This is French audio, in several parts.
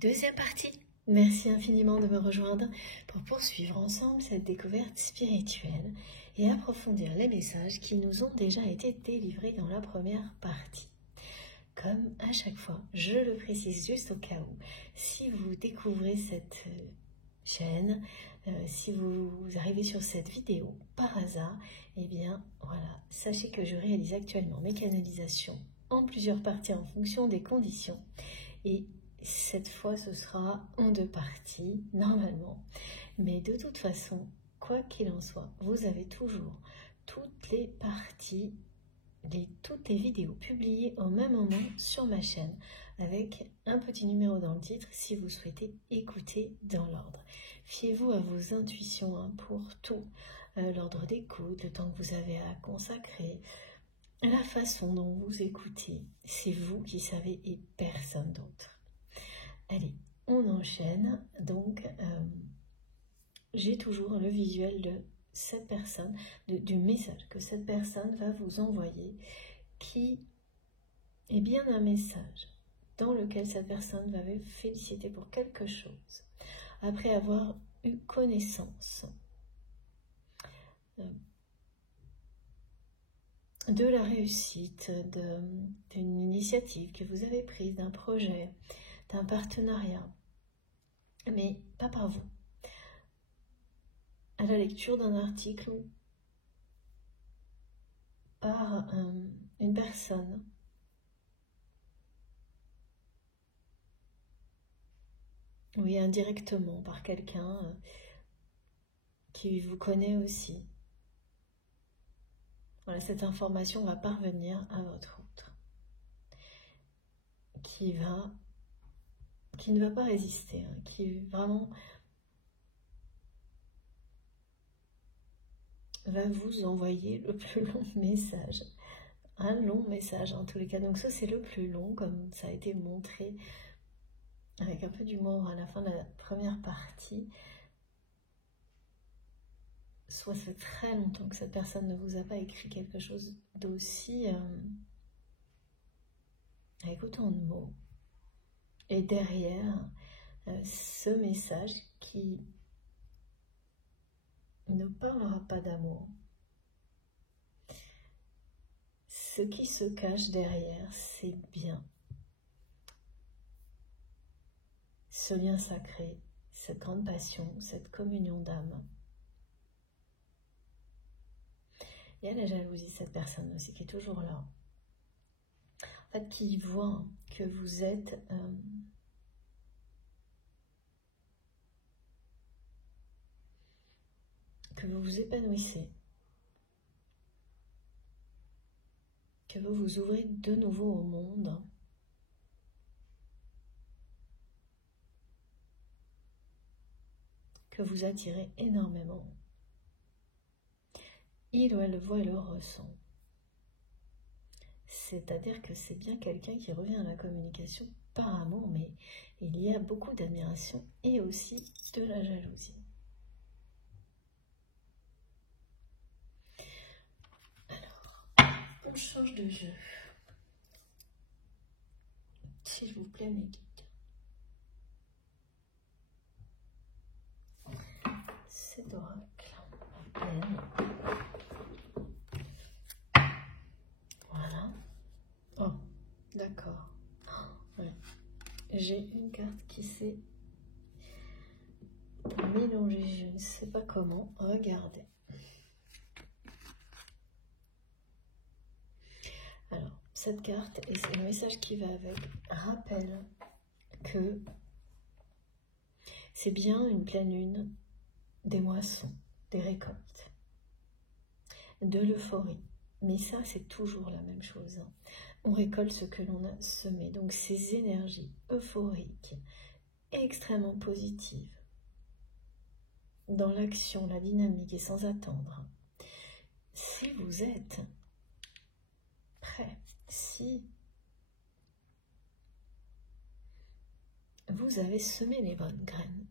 Deuxième partie. Merci infiniment de me rejoindre pour poursuivre ensemble cette découverte spirituelle et approfondir les messages qui nous ont déjà été délivrés dans la première partie. Comme à chaque fois, je le précise juste au cas où, si vous découvrez cette chaîne, si vous arrivez sur cette vidéo par hasard, eh bien voilà, sachez que je réalise actuellement mes canalisations en plusieurs parties en fonction des conditions. Et cette fois, ce sera en 2 parties, normalement. Mais de toute façon, quoi qu'il en soit, vous avez toujours toutes les parties, toutes les vidéos publiées au même moment sur ma chaîne, avec un petit numéro dans le titre si vous souhaitez écouter dans l'ordre. Fiez-vous à vos intuitions pour tout, l'ordre d'écoute, le temps que vous avez à consacrer, la façon dont vous écoutez. C'est vous qui savez et personne d'autre. Allez, on enchaîne. Donc, j'ai toujours le visuel de cette personne, du message que cette personne va vous envoyer, qui est bien un message dans lequel cette personne va vous féliciter pour quelque chose, après avoir eu connaissance de la réussite, d'une initiative que vous avez prise, d'un projet, d'un partenariat, mais pas par vous. À la lecture d'un article ou par une personne. Oui, indirectement par quelqu'un qui vous connaît aussi. Voilà, cette information va parvenir à votre autre, qui ne va pas résister, qui vraiment va vous envoyer le plus long message, un long message en tous les cas. Donc ça, c'est le plus long, comme ça a été montré avec un peu d'humour à la fin de la première partie. Soit c'est très longtemps que cette personne ne vous a pas écrit quelque chose d'aussi avec autant de mots. Et derrière ce message qui ne parlera pas d'amour, ce qui se cache derrière, c'est bien ce lien sacré, cette grande passion, cette communion d'âme. Il y a la jalousie, cette personne aussi qui est toujours là. En fait, qui voit que vous êtes que vous vous épanouissez, que vous vous ouvrez de nouveau au monde, que vous attirez énormément. Il ou elle le voit et le ressent. C'est-à-dire que c'est bien quelqu'un qui revient à la communication par amour, mais il y a beaucoup d'admiration et aussi de la jalousie. Alors, on change de jeu. S'il vous plaît, mes guides. C'est oracle. Voilà. Oh, d'accord. Ouais. J'ai une carte qui s'est mélangée, je ne sais pas comment. Regardez. Alors, cette carte, et c'est le message qui va avec, rappelle que c'est bien une pleine lune, des moissons, des récoltes, de l'euphorie. Mais ça, c'est toujours la même chose. On récolte ce que l'on a semé. Donc, ces énergies euphoriques, extrêmement positives, dans l'action, la dynamique et sans attendre. Si vous êtes prêt, si vous avez semé les bonnes graines,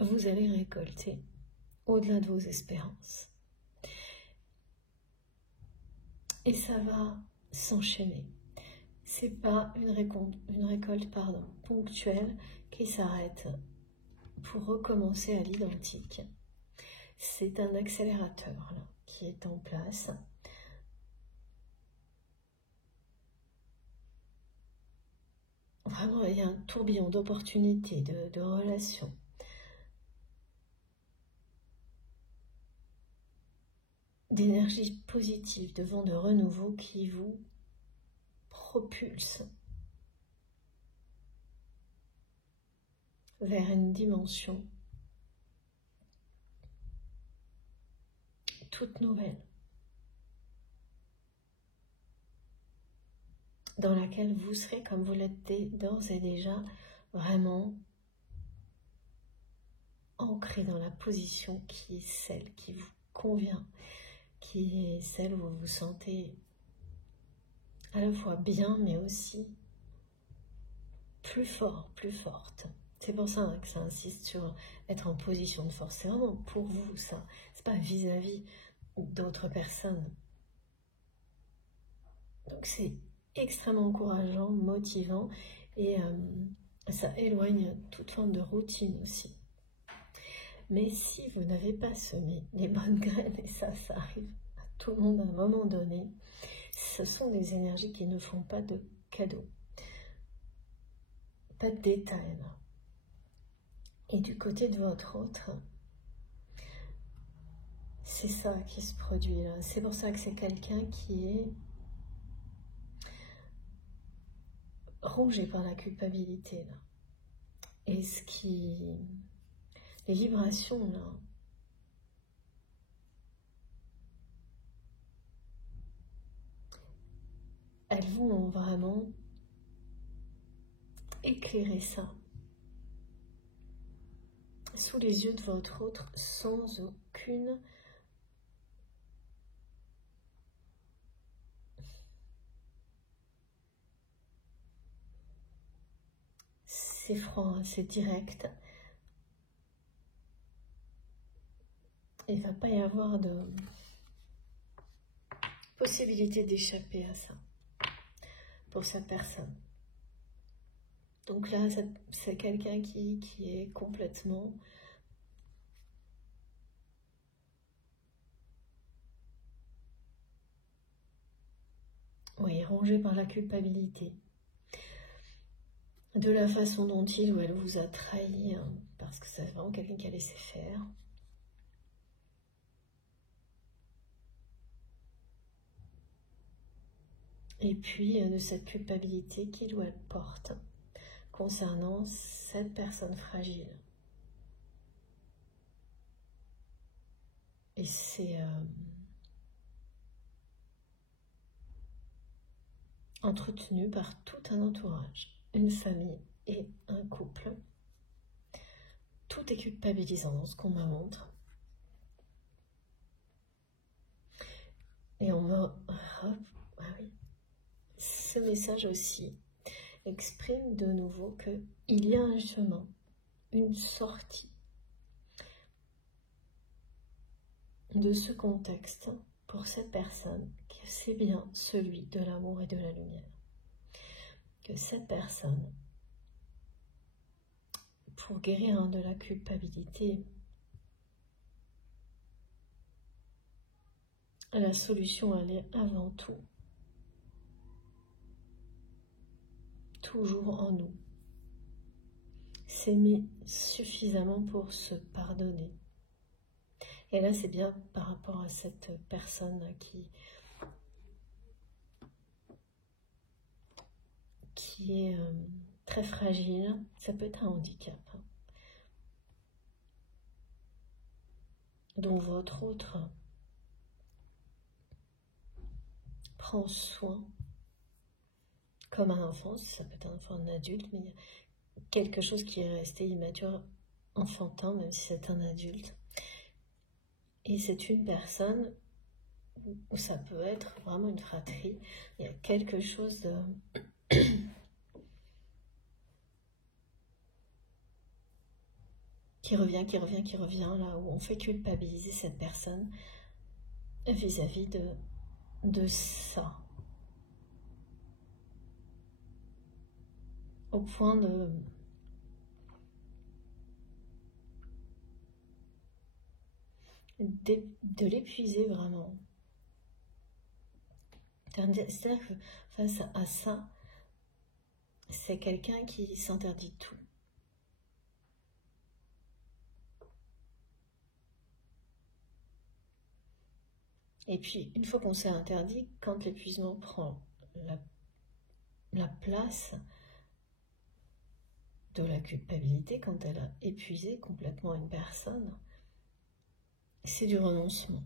vous allez récolter au-delà de vos espérances. Et ça va s'enchaîner. C'est pas une récolte ponctuelle qui s'arrête pour recommencer à l'identique. C'est un accélérateur là, qui est en place. Vraiment, il y a un tourbillon d'opportunités, de relations. D'énergie positive, de vent de renouveau qui vous propulse vers une dimension toute nouvelle, dans laquelle vous serez, comme vous l'êtes d'ores et déjà, vraiment ancré dans la position qui est celle qui vous convient, qui est celle où vous vous sentez à la fois bien, mais aussi plus fort, plus forte. C'est pour ça que ça insiste sur être en position de force. C'est vraiment pour vous, ça. C'est pas vis-à-vis d'autres personnes. Donc c'est extrêmement encourageant, motivant, et ça éloigne toute forme de routine aussi. Mais si vous n'avez pas semé les bonnes graines, et ça arrive à tout le monde à un moment donné, ce sont des énergies qui ne font pas de cadeaux, pas de détails. Là. Et du côté de votre autre, c'est ça qui se produit là. C'est pour ça que c'est quelqu'un qui est rongé par la culpabilité là. Et les vibrations là, elles vont vraiment éclairer ça sous les yeux de votre autre sans aucune c'est franc, c'est direct. Il ne va pas y avoir de possibilité d'échapper à ça pour cette personne. Donc là, c'est quelqu'un qui est complètement rongé par la culpabilité. De la façon dont il ou elle vous a trahi, hein, parce que c'est vraiment quelqu'un qui a laissé faire. Et puis de cette culpabilité qu'il ou elle porte concernant cette personne fragile. Et c'est entretenu par tout un entourage, une famille et un couple. Tout est culpabilisant dans ce qu'on me montre. Et on me... Ah oui. Ce message aussi exprime de nouveau qu'il y a un chemin, une sortie de ce contexte pour cette personne, que c'est bien celui de l'amour et de la lumière. Que cette personne, pour guérir de la culpabilité, la solution elle est avant tout toujours en nous. S'aimer suffisamment pour se pardonner. Et là, c'est bien par rapport à cette personne qui est très fragile. Ça peut être un handicap. Dont votre autre prend soin comme un enfant, ça peut être un enfant, un adulte, mais il y a quelque chose qui est resté immature, enfantin, même si c'est un adulte. Et c'est une personne où ça peut être vraiment une fratrie. Il y a quelque chose de... qui revient, là où on fait culpabiliser cette personne vis-à-vis de ça. au point de l'épuiser vraiment. C'est-à-dire que face à ça, c'est quelqu'un qui s'interdit tout. Et puis, une fois qu'on s'est interdit, quand l'épuisement prend la place de la culpabilité, quand elle a épuisé complètement une personne, c'est du renoncement.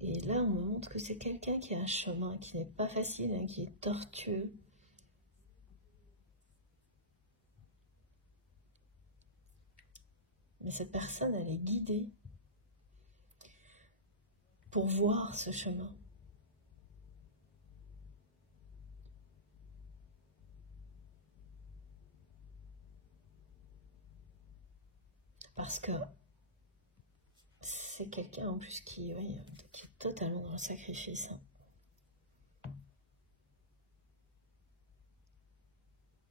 Et là, on me montre que c'est quelqu'un qui a un chemin qui n'est pas facile, hein, qui est tortueux. Mais cette personne, elle est guidée pour voir ce chemin. Parce que c'est quelqu'un en plus qui est totalement dans le sacrifice.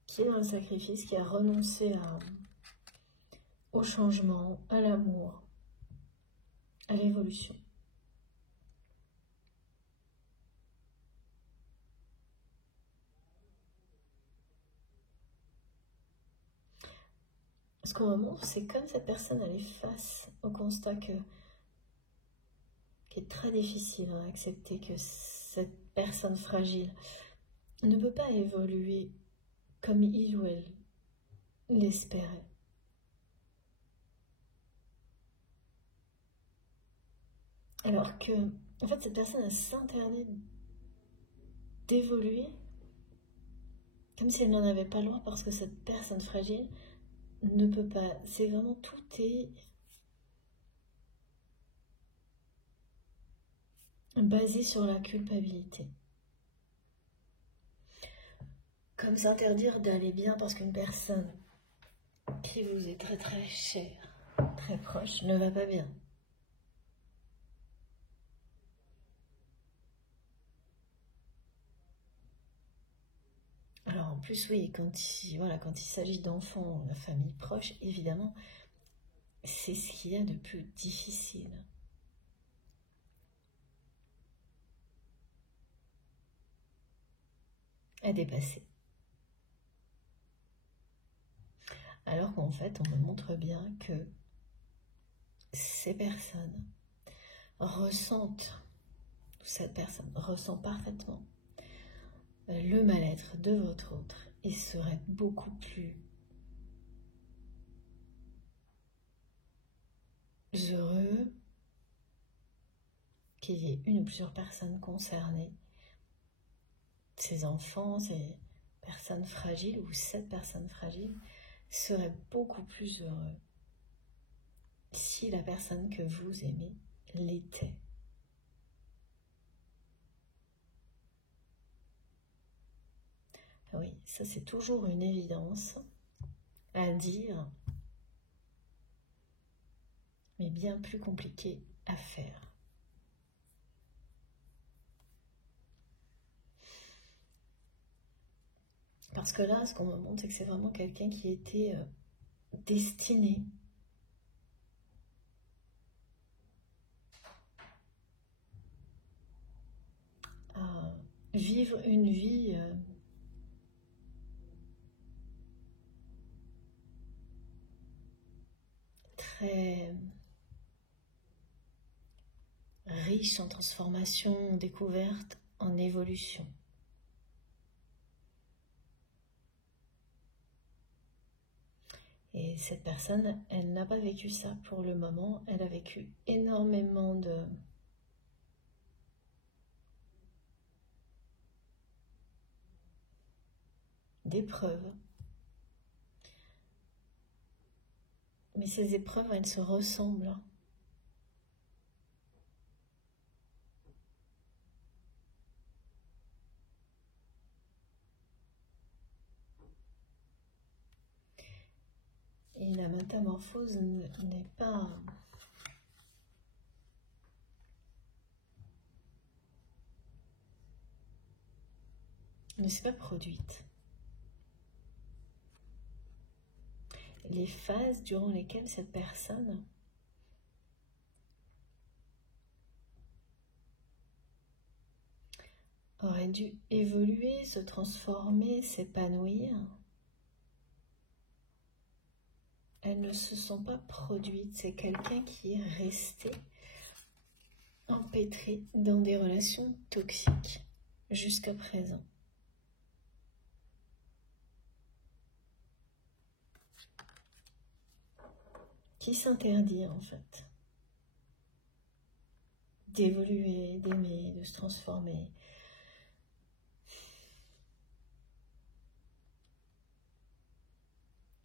Qui est dans le sacrifice, qui a renoncé au changement, à l'amour, à l'évolution. Ce qu'on me montre, c'est comme cette personne elle est face au constat qui est très difficile à accepter, que cette personne fragile ne peut pas évoluer comme il ou elle l'espérait. Alors que, en fait, cette personne, elle s'interdit d'évoluer comme si elle n'en avait pas le droit, parce que cette personne fragile ne peut pas. C'est vraiment, tout est basé sur la culpabilité. Comme s'interdire d'aller bien parce qu'une personne qui vous est très très chère, très proche, ne va pas bien. Alors en plus, oui, quand il s'agit d'enfants, de famille proche, évidemment, c'est ce qu'il y a de plus difficile à dépasser. Alors qu'en fait, on me montre bien que ces personnes ressentent, cette personne ressent parfaitement le mal-être de votre autre et serait beaucoup plus heureux qu'il y ait une ou plusieurs personnes concernées, ces enfants, ces personnes fragiles ou cette personne fragile serait beaucoup plus heureux si la personne que vous aimez l'était. Oui, ça c'est toujours une évidence à dire, mais bien plus compliqué à faire. Parce que là, ce qu'on me montre, c'est que c'est vraiment quelqu'un qui était destiné à vivre une vie très riche en transformation, en découverte, en évolution. Et cette personne, elle n'a pas vécu ça pour le moment. Elle a vécu énormément d'épreuves. Mais ces épreuves, elles se ressemblent. Et la métamorphose n'est pas ne s'est pas produite. Les phases durant lesquelles cette personne aurait dû évoluer, se transformer, s'épanouir, elles ne se sont pas produites. C'est quelqu'un qui est resté empêtré dans des relations toxiques jusqu'à présent. Qui s'interdit en fait d'évoluer, d'aimer, de se transformer.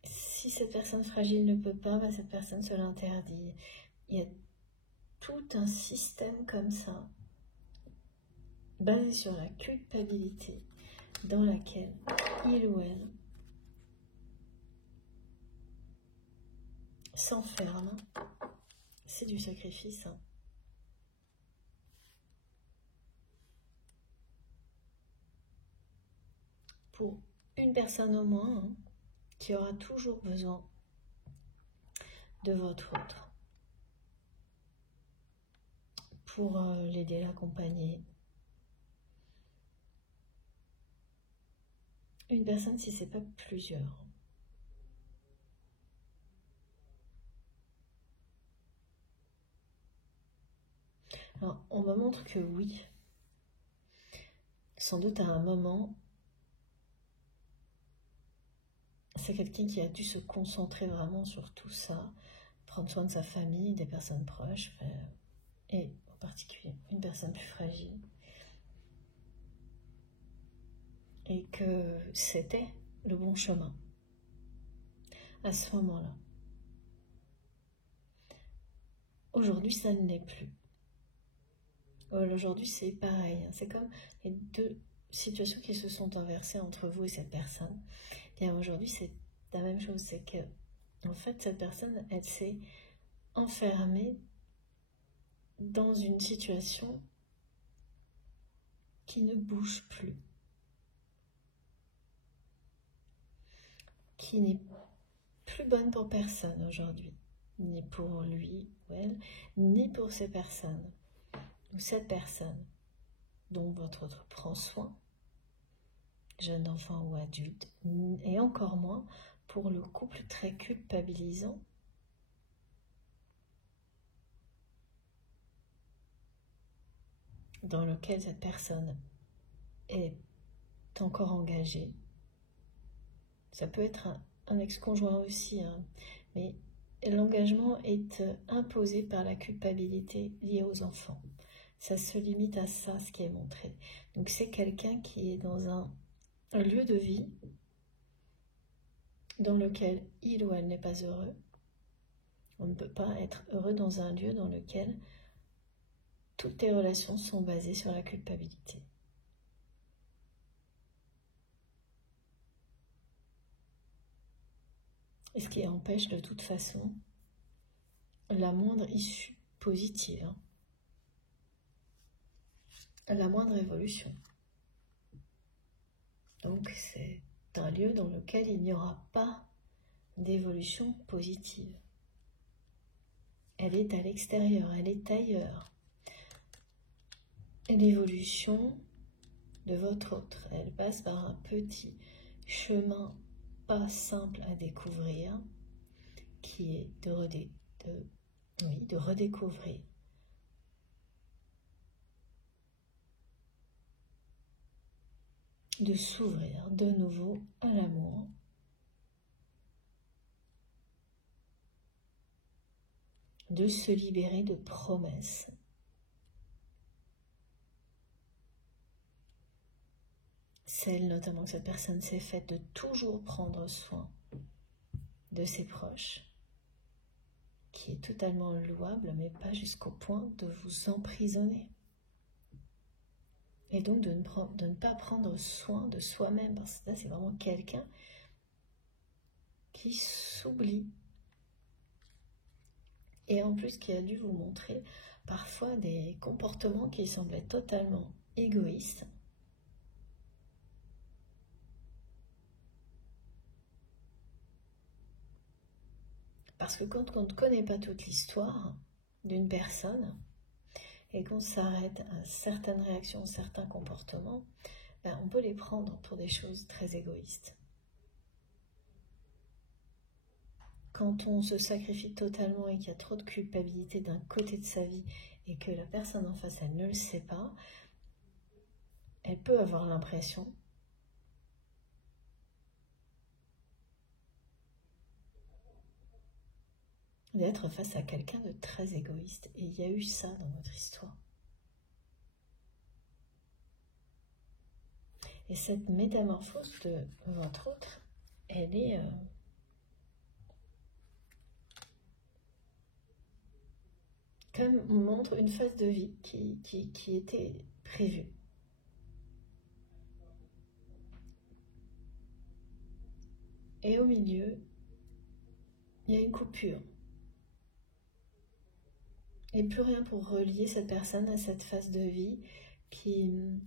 Si cette personne fragile ne peut pas, bah cette personne se l'interdit. Il y a tout un système comme ça, basé sur la culpabilité, dans laquelle il ou elle s'enferme. C'est du sacrifice. Pour une personne au moins, qui aura toujours besoin de votre autre. Pour l'aider, l'accompagner. Une personne, si ce n'est pas plusieurs. Alors, on me montre que oui. Sans doute à un moment, c'est quelqu'un qui a dû se concentrer vraiment sur tout ça, prendre soin de sa famille, des personnes proches, et en particulier une personne plus fragile. Et que c'était le bon chemin à ce moment-là. Aujourd'hui, ça ne l'est plus. Aujourd'hui, c'est pareil. C'est comme les deux situations qui se sont inversées entre vous et cette personne. Et aujourd'hui, c'est la même chose. C'est que, en fait, cette personne, elle s'est enfermée dans une situation qui ne bouge plus. Qui n'est plus bonne pour personne aujourd'hui. Ni pour lui ou elle, ni pour ces personnes. Ou cette personne dont votre autre prend soin, jeune enfant ou adulte, et encore moins pour le couple très culpabilisant dans lequel cette personne est encore engagée. Ça peut être un ex-conjoint aussi, hein, mais l'engagement est imposé par la culpabilité liée aux enfants. Ça se limite à ça, ce qui est montré. Donc c'est quelqu'un qui est dans un lieu de vie dans lequel il ou elle n'est pas heureux. On ne peut pas être heureux dans un lieu dans lequel toutes les relations sont basées sur la culpabilité. Et ce qui empêche de toute façon la moindre issue positive, hein. La moindre évolution. Donc c'est un lieu dans lequel il n'y aura pas d'évolution positive. Elle est à l'extérieur, elle est ailleurs. Et l'évolution de votre autre, elle passe par un petit chemin pas simple à découvrir, qui est de redécouvrir de s'ouvrir de nouveau à l'amour, de se libérer de promesses, celle notamment que cette personne s'est faite de toujours prendre soin de ses proches, qui est totalement louable, mais pas jusqu'au point de vous emprisonner. Et donc de ne pas prendre soin de soi-même, parce que là c'est vraiment quelqu'un qui s'oublie. Et en plus qui a dû vous montrer parfois des comportements qui semblaient totalement égoïstes. Parce que quand on ne connaît pas toute l'histoire d'une personne et qu'on s'arrête à certaines réactions, certains comportements, ben on peut les prendre pour des choses très égoïstes. Quand on se sacrifie totalement et qu'il y a trop de culpabilité d'un côté de sa vie et que la personne en face, elle ne le sait pas, elle peut avoir l'impression d'être face à quelqu'un de très égoïste. Et il y a eu ça dans votre histoire. Et cette métamorphose de votre autre, elle est... comme on montre une phase de vie qui était prévue. Et au milieu, il y a une coupure. Et plus rien pour relier cette personne à cette phase de vie qui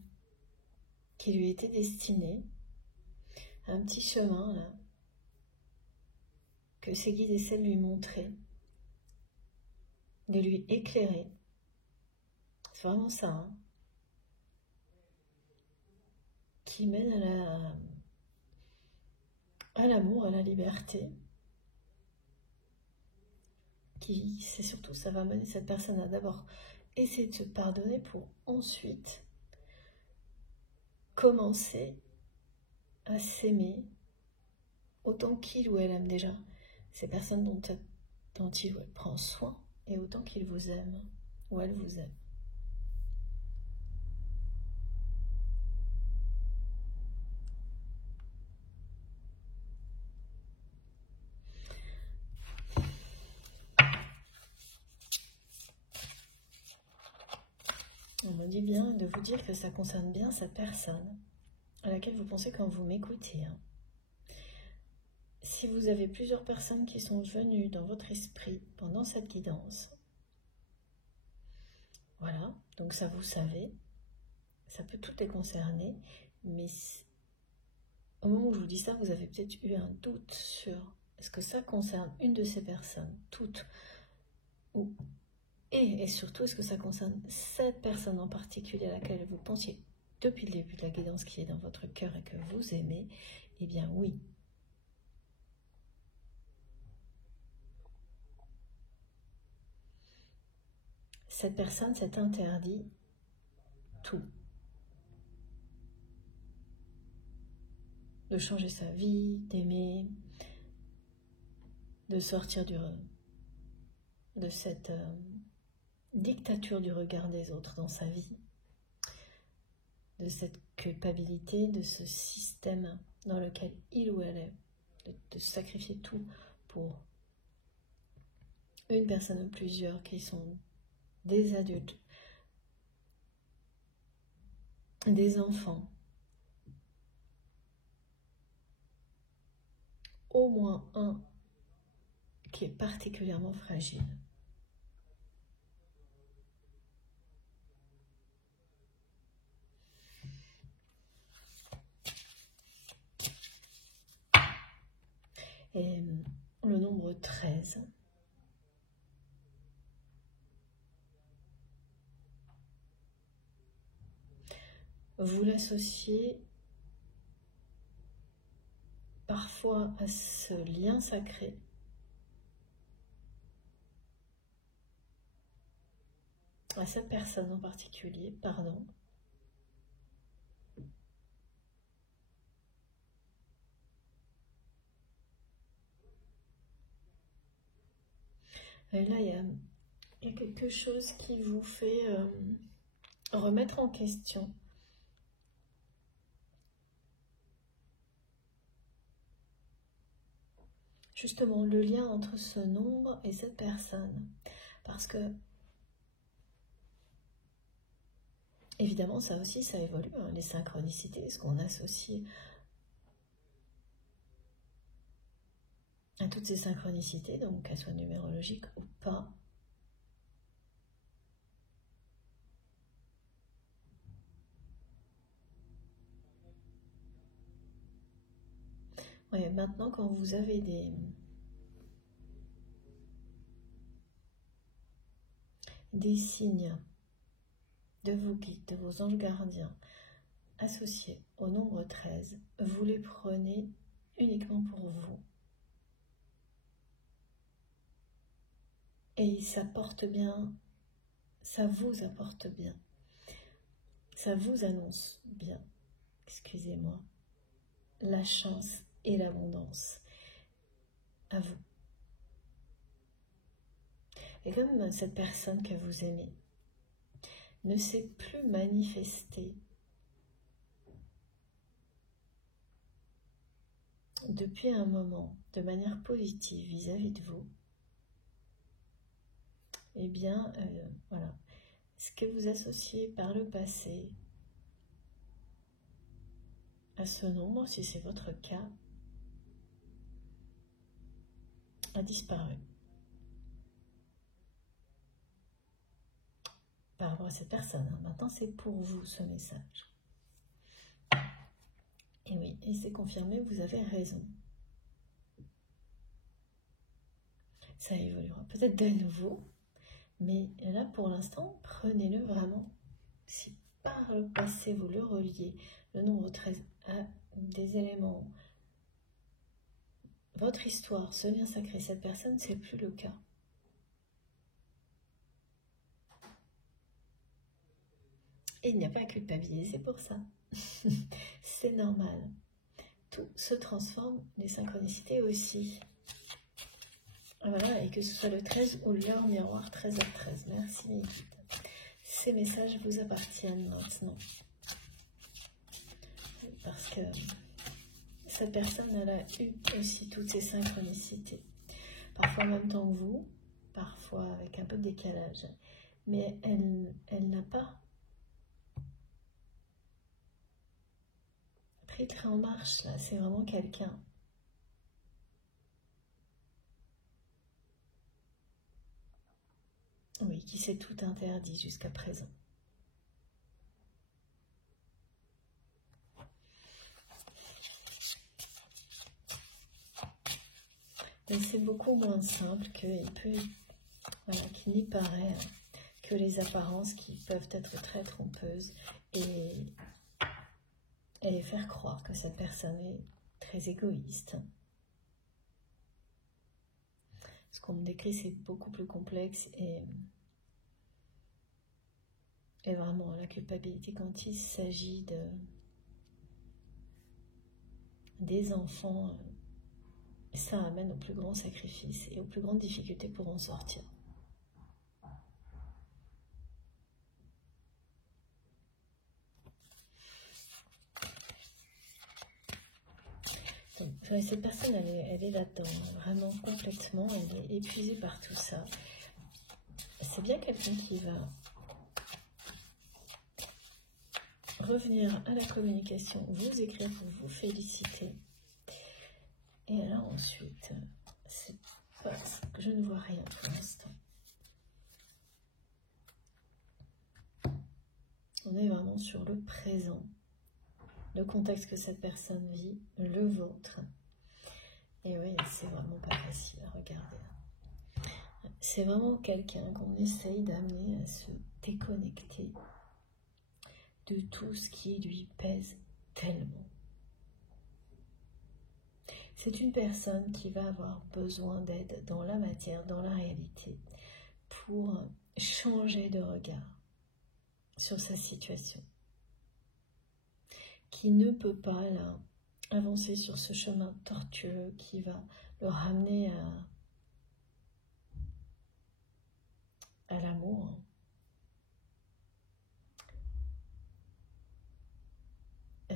lui était destinée. Un petit chemin là, que ses guides essaient de lui montrer, de lui éclairer. C'est vraiment ça, hein, qui mène à l'amour, à la liberté. C'est surtout, ça va mener cette personne à d'abord essayer de se pardonner pour ensuite commencer à s'aimer autant qu'il ou elle aime déjà ces personnes dont il ou elle prend soin et autant qu'il vous aime ou elle vous aime. On me dit bien de vous dire que ça concerne bien cette personne à laquelle vous pensez quand vous m'écoutez. Hein. Si vous avez plusieurs personnes qui sont venues dans votre esprit pendant cette guidance, voilà, donc ça vous savez, ça peut toutes les concerner, mais au moment où je vous dis ça, vous avez peut-être eu un doute sur est-ce que ça concerne une de ces personnes, toutes, et surtout est-ce que ça concerne cette personne en particulier à laquelle vous pensiez depuis le début de la guidance qui est dans votre cœur et que vous aimez. Eh bien oui. Cette personne s'est interdit tout. De changer sa vie, d'aimer, de sortir de cette dictature du regard des autres dans sa vie, de cette culpabilité, de ce système dans lequel il ou elle est, de sacrifier tout pour une personne ou plusieurs qui sont des adultes, des enfants, au moins un qui est particulièrement fragile. Et le nombre 13, vous l'associez parfois à ce lien sacré à cette personne en particulier, pardon. Et là, il y a quelque chose qui vous fait remettre en question. Justement, le lien entre ce nombre et cette personne. Parce que, évidemment, ça aussi, ça évolue, hein, les synchronicités, ce qu'on associe à toutes ces synchronicités, donc qu'elles soient numérologiques ou pas. Ouais, maintenant, quand vous avez des signes de vos guides, de vos anges gardiens associés au nombre 13, vous les prenez uniquement pour vous. Et ça porte bien, ça vous apporte bien, ça vous annonce bien, excusez-moi, la chance et l'abondance à vous. Et comme cette personne que vous aimez ne s'est plus manifestée depuis un moment de manière positive vis-à-vis de vous, eh bien, voilà, ce que vous associez par le passé à ce nombre, si c'est votre cas, a disparu. Par rapport à cette personne, hein. Maintenant c'est pour vous ce message. Et oui, et c'est confirmé, vous avez raison. Ça évoluera peut-être de nouveau, mais là pour l'instant, prenez-le vraiment. Si par le passé vous le reliez, le nombre 13 à des éléments, votre histoire, ce lien sacré, cette personne, c'est plus le cas. Et il n'y a pas à culpabiliser pour ça. C'est normal. Tout se transforme, les synchronicités aussi. Voilà, et que ce soit le 13 ou l'heure miroir 13h13. Merci les guides. Ces messages vous appartiennent maintenant. Parce que cette personne, elle a eu aussi toutes ces synchronicités. Parfois en même temps que vous, parfois avec un peu de décalage. Mais elle n'a pas pris le train en marche, là. C'est vraiment quelqu'un. Oui, qui s'est tout interdit jusqu'à présent. Mais c'est beaucoup moins simple qu'il n'y paraît, que les apparences qui peuvent être très trompeuses et les faire croire que cette personne est très égoïste. Ce qu'on me décrit, c'est beaucoup plus complexe et vraiment la culpabilité quand il s'agit des enfants, ça amène au plus grand sacrifice et aux plus grandes difficultés pour en sortir. Donc, cette personne, elle est là-dedans, vraiment complètement, elle est épuisée par tout ça. C'est bien quelqu'un qui va revenir à la communication, vous écrire pour vous féliciter. Et là ensuite, c'est pas, je ne vois rien pour l'instant. On est vraiment sur le présent, le contexte que cette personne vit, le vôtre. Et oui, c'est vraiment pas facile à regarder. C'est vraiment quelqu'un qu'on essaye d'amener à se déconnecter de tout ce qui lui pèse tellement. C'est une personne qui va avoir besoin d'aide dans la matière, dans la réalité, pour changer de regard sur sa situation. Qui ne peut pas là, avancer sur ce chemin tortueux qui va le ramener à l'amour.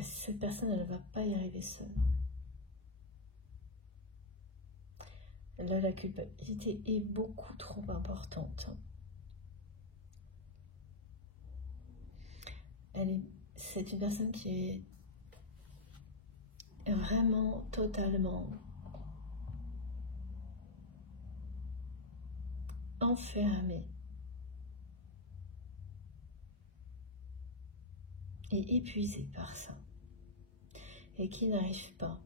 Cette personne, elle ne va pas y arriver seule. Là, la culpabilité est beaucoup trop importante. C'est une personne qui est vraiment totalement enfermée et épuisée par ça et qui n'arrive pas.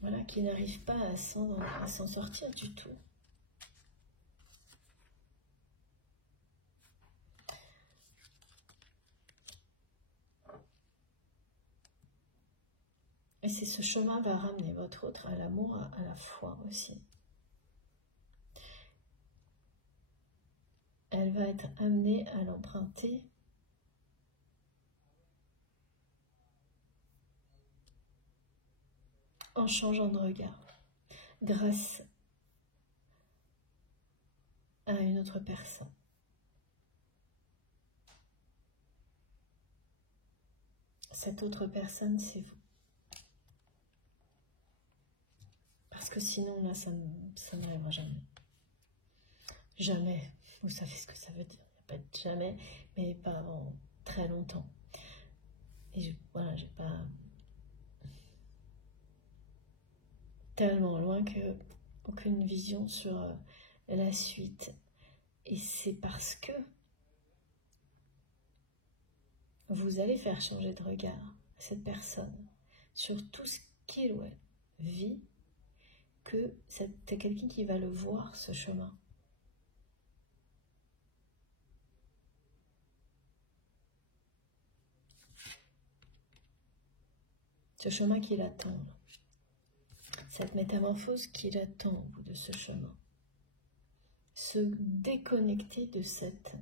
Voilà, qui n'arrive pas à s'en sortir du tout. Et c'est ce chemin va ramener votre autre à l'amour, à la foi aussi. Elle va être amenée à l'emprunter en changeant de regard, grâce à une autre personne. Cette autre personne, c'est vous. Parce que sinon, là, ça n'arrivera jamais. Jamais. Vous savez ce que ça veut dire. Il n'y a pas de jamais, mais pas avant très longtemps. Et voilà, j'ai pas tellement loin que aucune vision sur la suite. Et c'est parce que vous allez faire changer de regard cette personne sur tout ce qu'il ou elle vit, que c'est quelqu'un qui va le voir, ce chemin. Ce chemin qui l'attend, cette métamorphose qui l'attend au bout de ce chemin. Se déconnecter de cette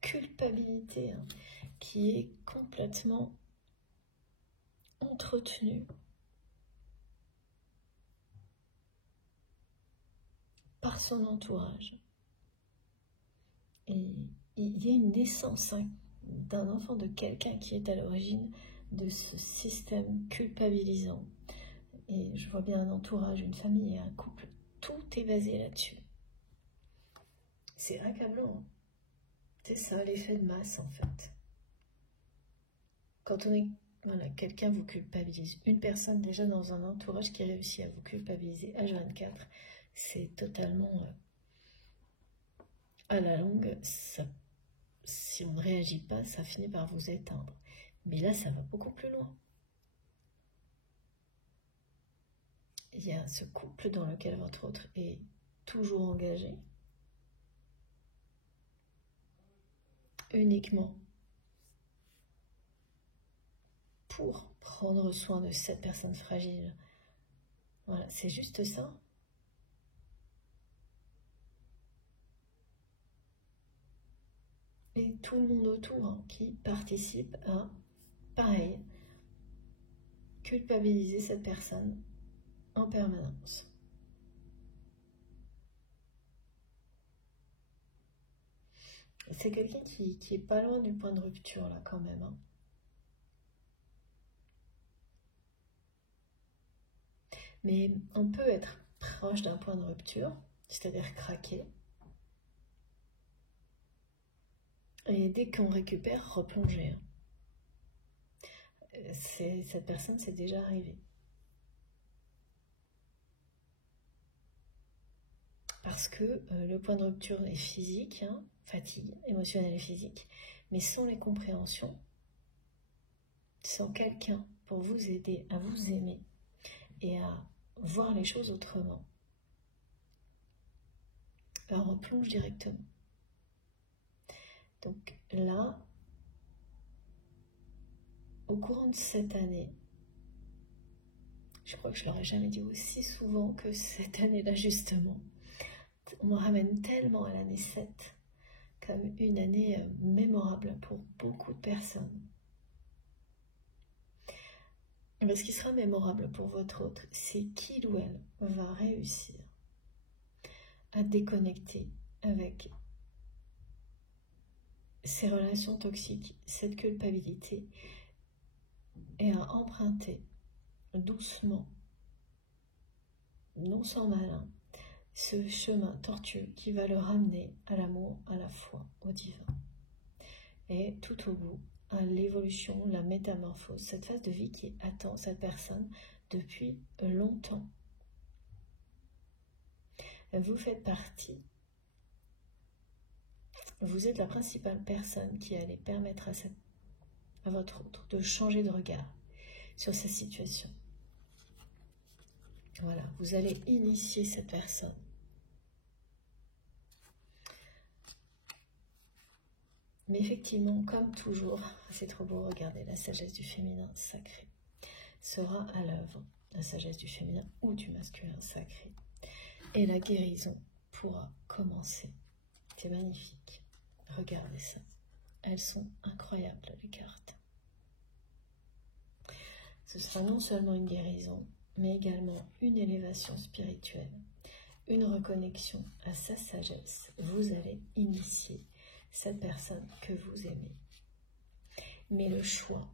culpabilité qui est complètement entretenue par son entourage. Et il y a une naissance d'un enfant, de quelqu'un qui est à l'origine de ce système culpabilisant. Et je vois bien un entourage, une famille et un couple, tout est basé là-dessus. C'est accablant. C'est ça l'effet de masse en fait. Quand on est, voilà, quelqu'un vous culpabilise, une personne déjà dans un entourage qui réussit à vous culpabiliser H24, c'est totalement à la longue, ça, si on ne réagit pas, ça finit par vous éteindre. Mais là, ça va beaucoup plus loin. Il y a ce couple dans lequel votre autre est toujours engagé, uniquement pour prendre soin de cette personne fragile. Voilà, c'est juste ça. Et tout le monde autour qui participe à, pareil, culpabiliser cette personne en permanence. C'est quelqu'un qui est pas loin du point de rupture là quand même. Mais on peut être proche d'un point de rupture, c'est-à-dire craquer. Et dès qu'on récupère, replonger. Cette personne, c'est déjà arrivé. Parce que le point de rupture est physique, fatigue émotionnelle et physique, mais sans les compréhensions, sans quelqu'un pour vous aider à vous aimer et à voir les choses autrement, on replonge directement. Donc là, au courant de cette année, je crois que je ne l'aurais jamais dit aussi souvent que cette année-là justement, on me ramène tellement à l'année 7 comme une année mémorable pour beaucoup de personnes. Mais ce qui sera mémorable pour votre autre, c'est qu'il ou elle va réussir à déconnecter avec ces relations toxiques, cette culpabilité, et à emprunter doucement, non sans malin, ce chemin tortueux qui va le ramener à l'amour, à la foi, au divin. Et tout au bout, à l'évolution, la métamorphose, cette phase de vie qui attend cette personne depuis longtemps. Vous faites partie. Vous êtes la principale personne qui allait permettre à votre autre de changer de regard sur sa situation. Voilà, vous allez initier cette personne. Mais effectivement, comme toujours, c'est trop beau, regardez la sagesse du féminin sacré. sera à l'œuvre, la sagesse du féminin ou du masculin sacré. Et la guérison pourra commencer. C'est magnifique. Regardez ça. Elles sont incroyables, les cartes. Ce sera non seulement une guérison, mais également une élévation spirituelle, une reconnexion à sa sagesse. Vous allez initier cette personne que vous aimez. Mais le choix,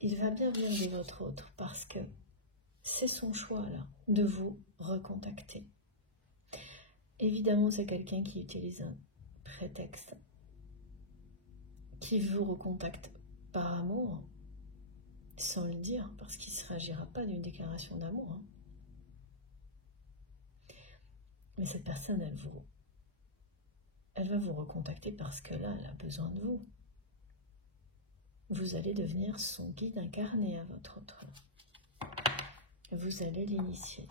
il va bien venir de votre autre parce que c'est son choix là de vous recontacter. Évidemment, c'est quelqu'un qui utilise un prétexte, qui vous recontacte par amour, sans le dire, parce qu'il ne s'agira pas d'une déclaration d'amour. Hein. Mais cette personne, elle va vous recontacter parce que là, elle a besoin de vous. Vous allez devenir son guide incarné à votre autre. Vous allez l'initier.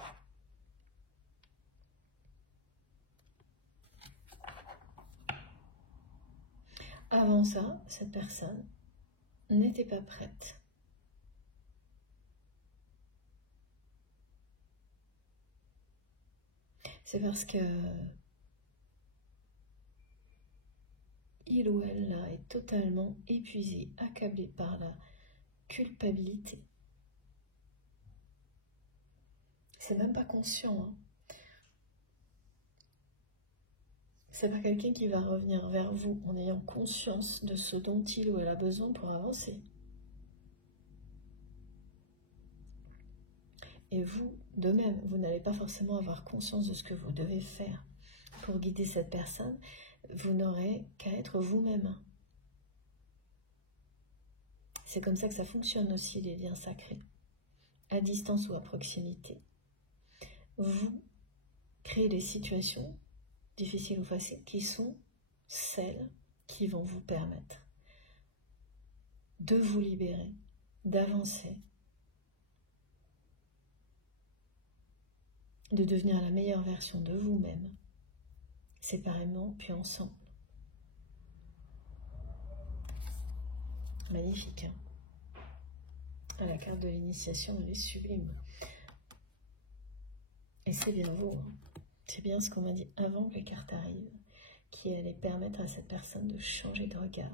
Avant ça, cette personne n'était pas prête. C'est parce que il ou elle là est totalement épuisé, accablé par la culpabilité. C'est même pas conscient. Hein. C'est pas quelqu'un qui va revenir vers vous en ayant conscience de ce dont il ou elle a besoin pour avancer. Et vous, de même, vous n'allez pas forcément avoir conscience de ce que vous devez faire pour guider cette personne. Vous n'aurez qu'à être vous-même. C'est comme ça que ça fonctionne aussi, les liens sacrés, à distance ou à proximité. Vous créez des situations, difficiles ou faciles, qui sont celles qui vont vous permettre de vous libérer, d'avancer, de devenir la meilleure version de vous-même, séparément puis ensemble. Magnifique, hein? La carte de l'initiation, elle est sublime. Et c'est bien vous, hein? C'est bien ce qu'on m'a dit avant que les cartes arrivent, qui allait permettre à cette personne de changer de regard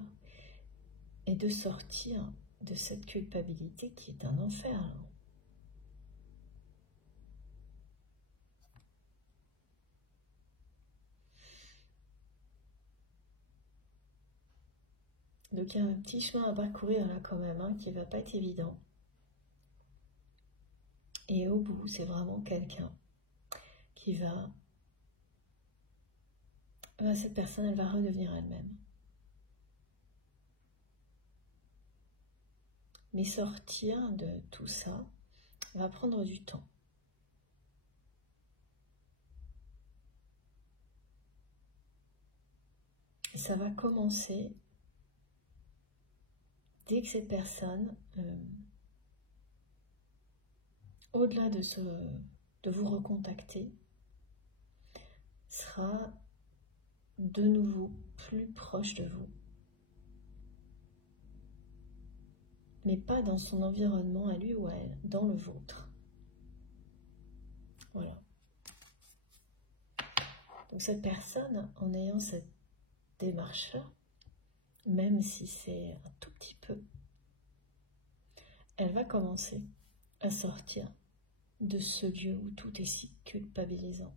et de sortir de cette culpabilité qui est un enfer. Hein. Donc il y a un petit chemin à parcourir là quand même, hein, qui ne va pas être évident. Et au bout, c'est vraiment quelqu'un qui va... cette personne, elle va redevenir elle-même. Mais sortir de tout ça va prendre du temps. Et ça va commencer dès que cette personne, au-delà de vous recontacter, sera de nouveau plus proche de vous. Mais pas dans son environnement à lui ou à elle, dans le vôtre. Voilà. Donc cette personne, en ayant cette démarche-là, même si c'est un tout petit peu, elle va commencer à sortir de ce lieu où tout est si culpabilisant,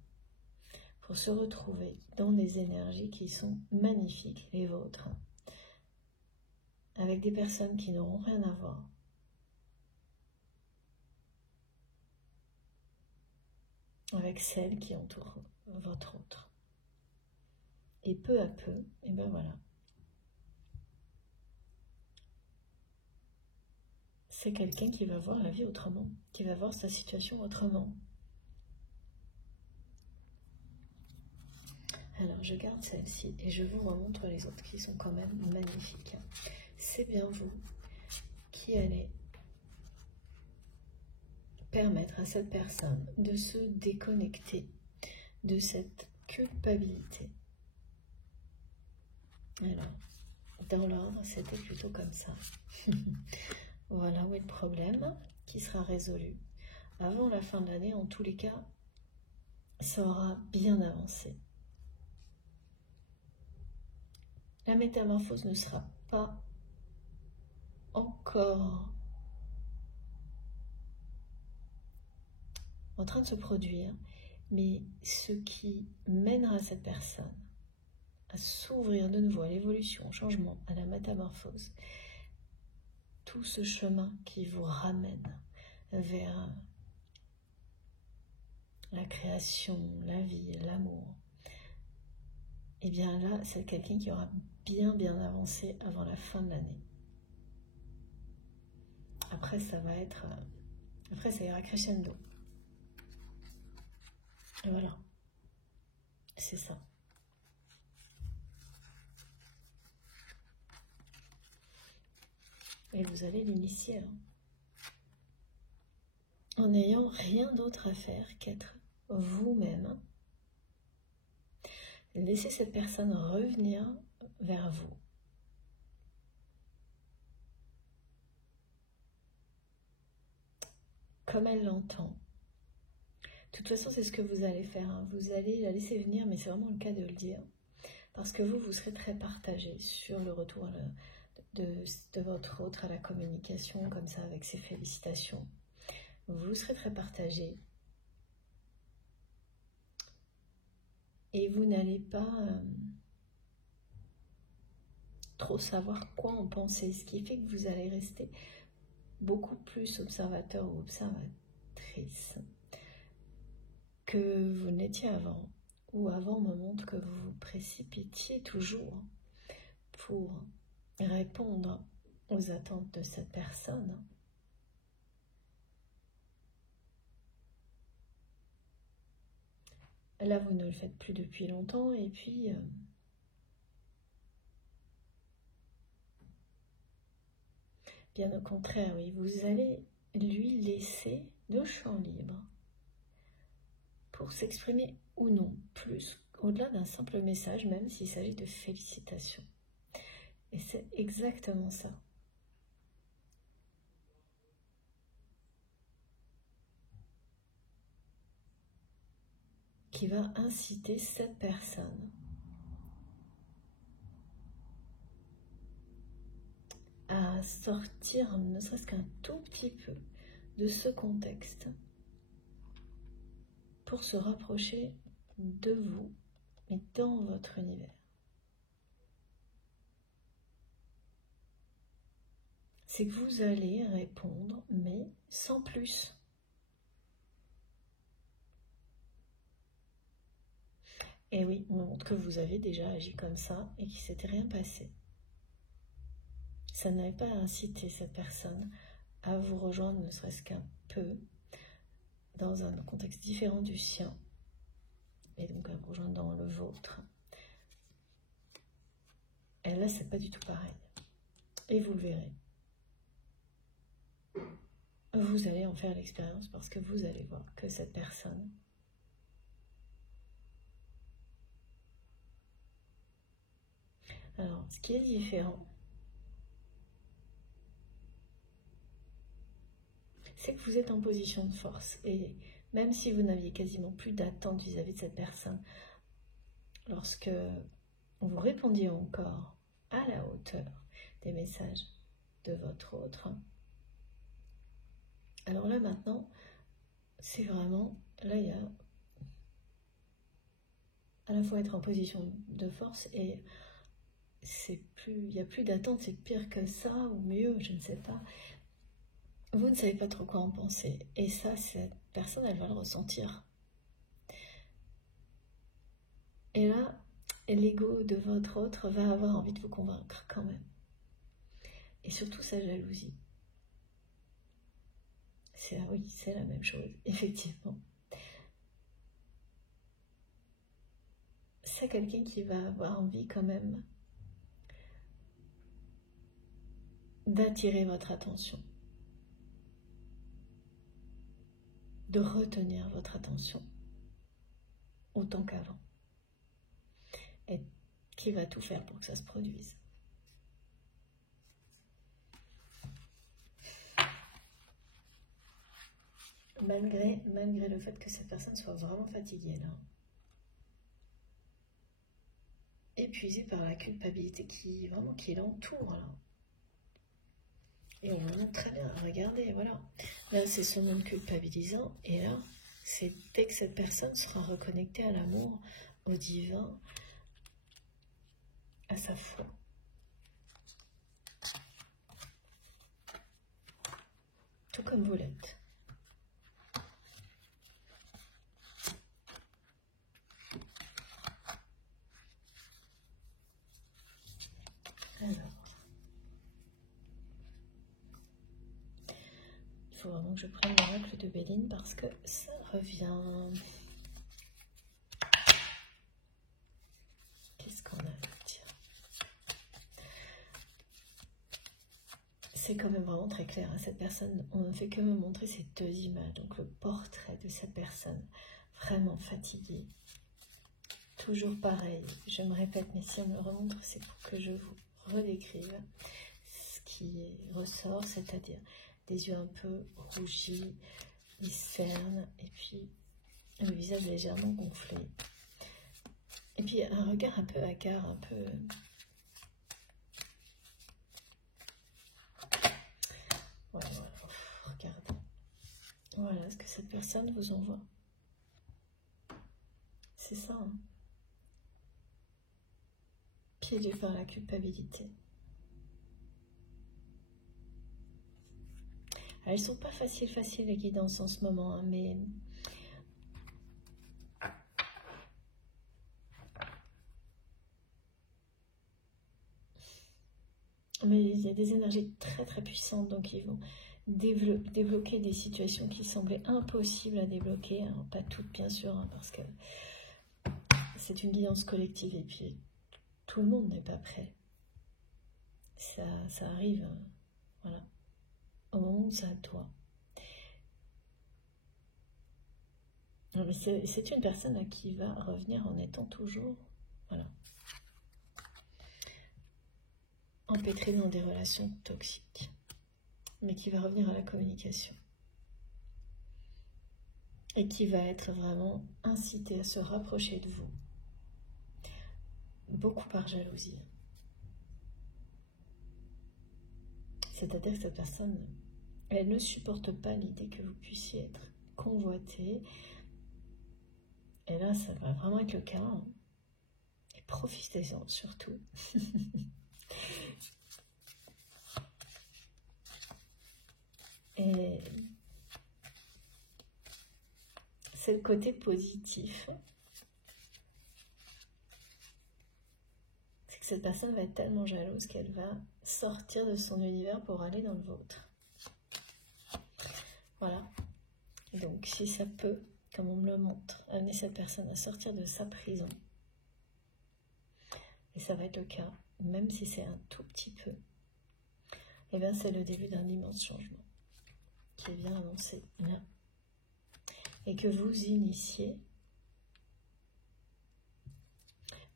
pour se retrouver dans des énergies qui sont magnifiques, les vôtres, avec des personnes qui n'auront rien à voir, avec celles qui entourent votre autre. Et peu à peu, et ben voilà, c'est quelqu'un qui va voir la vie autrement, qui va voir sa situation autrement. Alors, je garde celle-ci et je vous remontre les autres qui sont quand même magnifiques. C'est bien vous qui allez permettre à cette personne de se déconnecter de cette culpabilité. Alors, dans l'ordre, c'était plutôt comme ça. Voilà où est le problème qui sera résolu. Avant la fin de l'année, en tous les cas, ça aura bien avancé. La métamorphose ne sera pas encore en train de se produire, mais ce qui mènera cette personne à s'ouvrir de nouveau à l'évolution, au changement, à la métamorphose, tout ce chemin qui vous ramène vers la création, la vie, l'amour, et bien là, c'est quelqu'un qui aura bien avancé avant la fin de l'année. Après, ça ira crescendo. Et voilà, c'est ça. Et vous allez l'initier en n'ayant rien d'autre à faire qu'être vous-même. Laissez cette personne revenir vers vous. Comme elle l'entend. De toute façon, c'est ce que vous allez faire. Vous allez la laisser venir, mais c'est vraiment le cas de le dire. Parce que vous serez très partagé sur le retour de votre autre à la communication, comme ça, avec ses félicitations. Vous serez très partagé. Et vous n'allez pas trop savoir quoi en penser, ce qui fait que vous allez rester beaucoup plus observateur ou observatrice que vous n'étiez avant, ou avant me montre que vous vous précipitiez toujours pour répondre aux attentes de cette personne. Là, vous ne le faites plus depuis longtemps, et puis bien au contraire, oui, vous allez lui laisser le champ libre pour s'exprimer ou non, plus au-delà d'un simple message, même s'il s'agit de félicitations. Et c'est exactement ça. Qui va inciter cette personne à sortir, ne serait-ce qu'un tout petit peu, de ce contexte pour se rapprocher de vous et dans votre univers. C'est que vous allez répondre, mais sans plus. Et oui, on montre que vous avez déjà agi comme ça et qu'il ne s'était rien passé. Ça n'avait pas incité cette personne à vous rejoindre, ne serait-ce qu'un peu, dans un contexte différent du sien, et donc à vous rejoindre dans le vôtre. Et là, c'est pas du tout pareil. Et vous le verrez. Vous allez en faire l'expérience parce que vous allez voir que cette personne alors, ce qui est différent, c'est que vous êtes en position de force. Et même si vous n'aviez quasiment plus d'attente vis-à-vis de cette personne, lorsque vous répondiez encore à la hauteur des messages de votre autre, alors là maintenant, c'est vraiment, là il y a à la fois être en position de force et il n'y a plus d'attente, c'est pire que ça, ou mieux, je ne sais pas. Vous ne savez pas trop quoi en penser. Et ça, cette personne, elle va le ressentir. Et là, l'ego de votre autre va avoir envie de vous convaincre quand même. Et surtout sa jalousie. Oui, c'est la même chose, effectivement. C'est quelqu'un qui va avoir envie quand même d'attirer votre attention, de retenir votre attention autant qu'avant, et qui va tout faire pour que ça se produise. malgré le fait que cette personne soit vraiment fatiguée là. Épuisée par la culpabilité qui l'entoure là. Et on montre très bien, regardez, voilà. Là, c'est ce monde culpabilisant. Et là, c'est dès que cette personne sera reconnectée à l'amour, au divin, à sa foi. Tout comme vous l'êtes. Alors. Il faut vraiment que je prenne l'oracle de Béline parce que ça revient. Qu'est-ce qu'on a à dire? C'est quand même vraiment très clair. Hein. Cette personne, on ne fait que me montrer ces deux images. Donc le portrait de cette personne, vraiment fatiguée. Toujours pareil. Je me répète, mais si on me le remontre, c'est pour que je vous redécrive ce qui ressort, c'est-à-dire des yeux un peu rougis, des cernes, et puis le visage légèrement gonflé. Et puis un regard un peu hagard, un peu... Voilà, regardez. Voilà ce que cette personne vous envoie. C'est ça, hein. Piégé par la culpabilité. Elles sont pas faciles les guidances en ce moment, hein, mais il y a des énergies très puissantes, donc ils vont débloquer des situations qui semblaient impossibles à débloquer, hein, pas toutes bien sûr, hein, parce que c'est une guidance collective et puis tout le monde n'est pas prêt. Ça arrive, hein, voilà, au moment où ça doit. C'est une personne qui va revenir en étant toujours, voilà, empêtrée dans des relations toxiques, mais qui va revenir à la communication. Et qui va être vraiment incitée à se rapprocher de vous. Beaucoup par jalousie. C'est-à-dire que cette personne, elle ne supporte pas l'idée que vous puissiez être convoité. Et là, ça va vraiment être le cas. Hein. Et profitez-en surtout. Et c'est le côté positif. C'est que cette personne va être tellement jalouse qu'elle va sortir de son univers pour aller dans le vôtre. Voilà. Donc, si ça peut, comme on me le montre, amener cette personne à sortir de sa prison, et ça va être le cas, même si c'est un tout petit peu, et bien c'est le début d'un immense changement qui est bien annoncé là. Et que vous initiez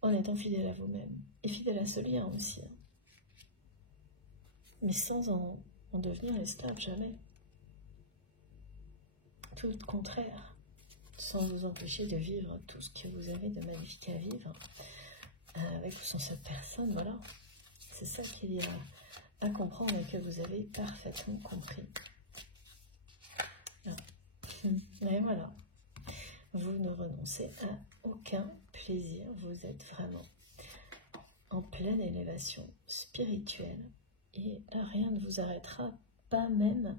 en étant fidèle à vous-même et fidèle à ce lien aussi. Hein. Mais sans en devenir l'esclave, jamais. Tout le contraire, sans vous empêcher de vivre tout ce que vous avez de magnifique à vivre avec ou sans cette personne, voilà. C'est ça qu'il y a à comprendre et que vous avez parfaitement compris. Et voilà, vous ne renoncez à aucun plaisir, vous êtes vraiment en pleine élévation spirituelle et rien ne vous arrêtera, pas même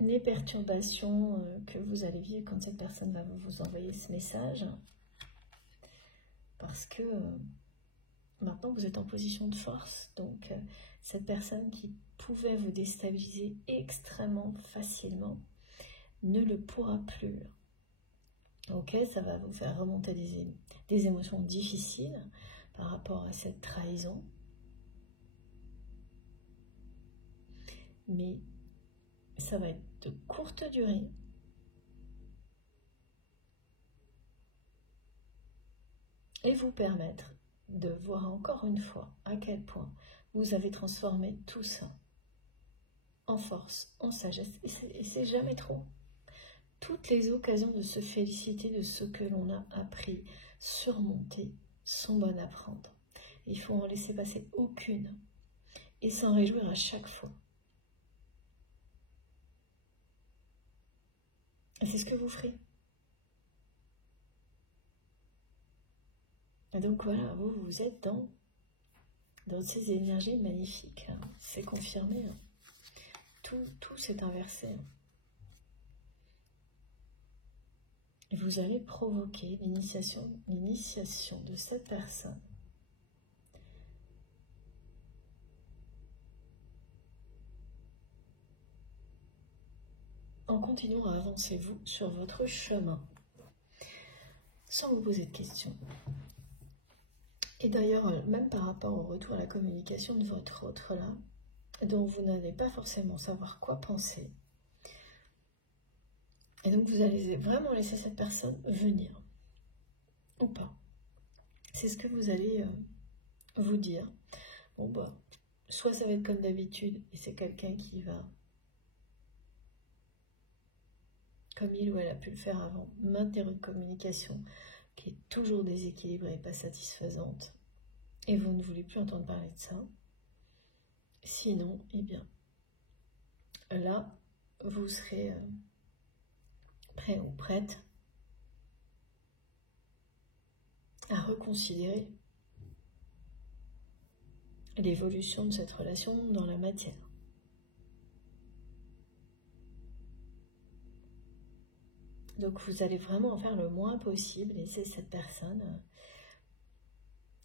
les perturbations que vous allez vivre quand cette personne va vous envoyer ce message, parce que maintenant vous êtes en position de force, donc cette personne qui pouvait vous déstabiliser extrêmement facilement ne le pourra plus. Ok, ça va vous faire remonter des émotions difficiles par rapport à cette trahison, mais ça va être de courte durée. Et vous permettre de voir encore une fois à quel point vous avez transformé tout ça en force, en sagesse, et c'est jamais trop. Toutes les occasions de se féliciter de ce que l'on a appris, surmonté, sont bonnes à prendre. Il faut en laisser passer aucune et s'en réjouir à chaque fois. Et c'est ce que vous ferez. Et donc voilà, vous êtes dans ces énergies magnifiques. Hein. C'est confirmé. Hein. Tout s'est inversé. Hein. Et vous allez provoquer l'initiation de cette personne. En continuant à avancer, vous, sur votre chemin, sans vous poser de questions. Et d'ailleurs, même par rapport au retour à la communication de votre autre là, dont vous n'allez pas forcément savoir quoi penser. Et donc vous allez vraiment laisser cette personne venir, ou pas. C'est ce que vous allez vous dire. Bon bah, soit ça va être comme d'habitude, et c'est quelqu'un qui va, comme il ou elle a pu le faire avant, maintenir une communication qui est toujours déséquilibrée et pas satisfaisante, et vous ne voulez plus entendre parler de ça. Sinon, eh bien, là, vous serez prêt ou prête à reconsidérer l'évolution de cette relation dans la matière. Donc vous allez vraiment en faire le moins possible, laisser cette personne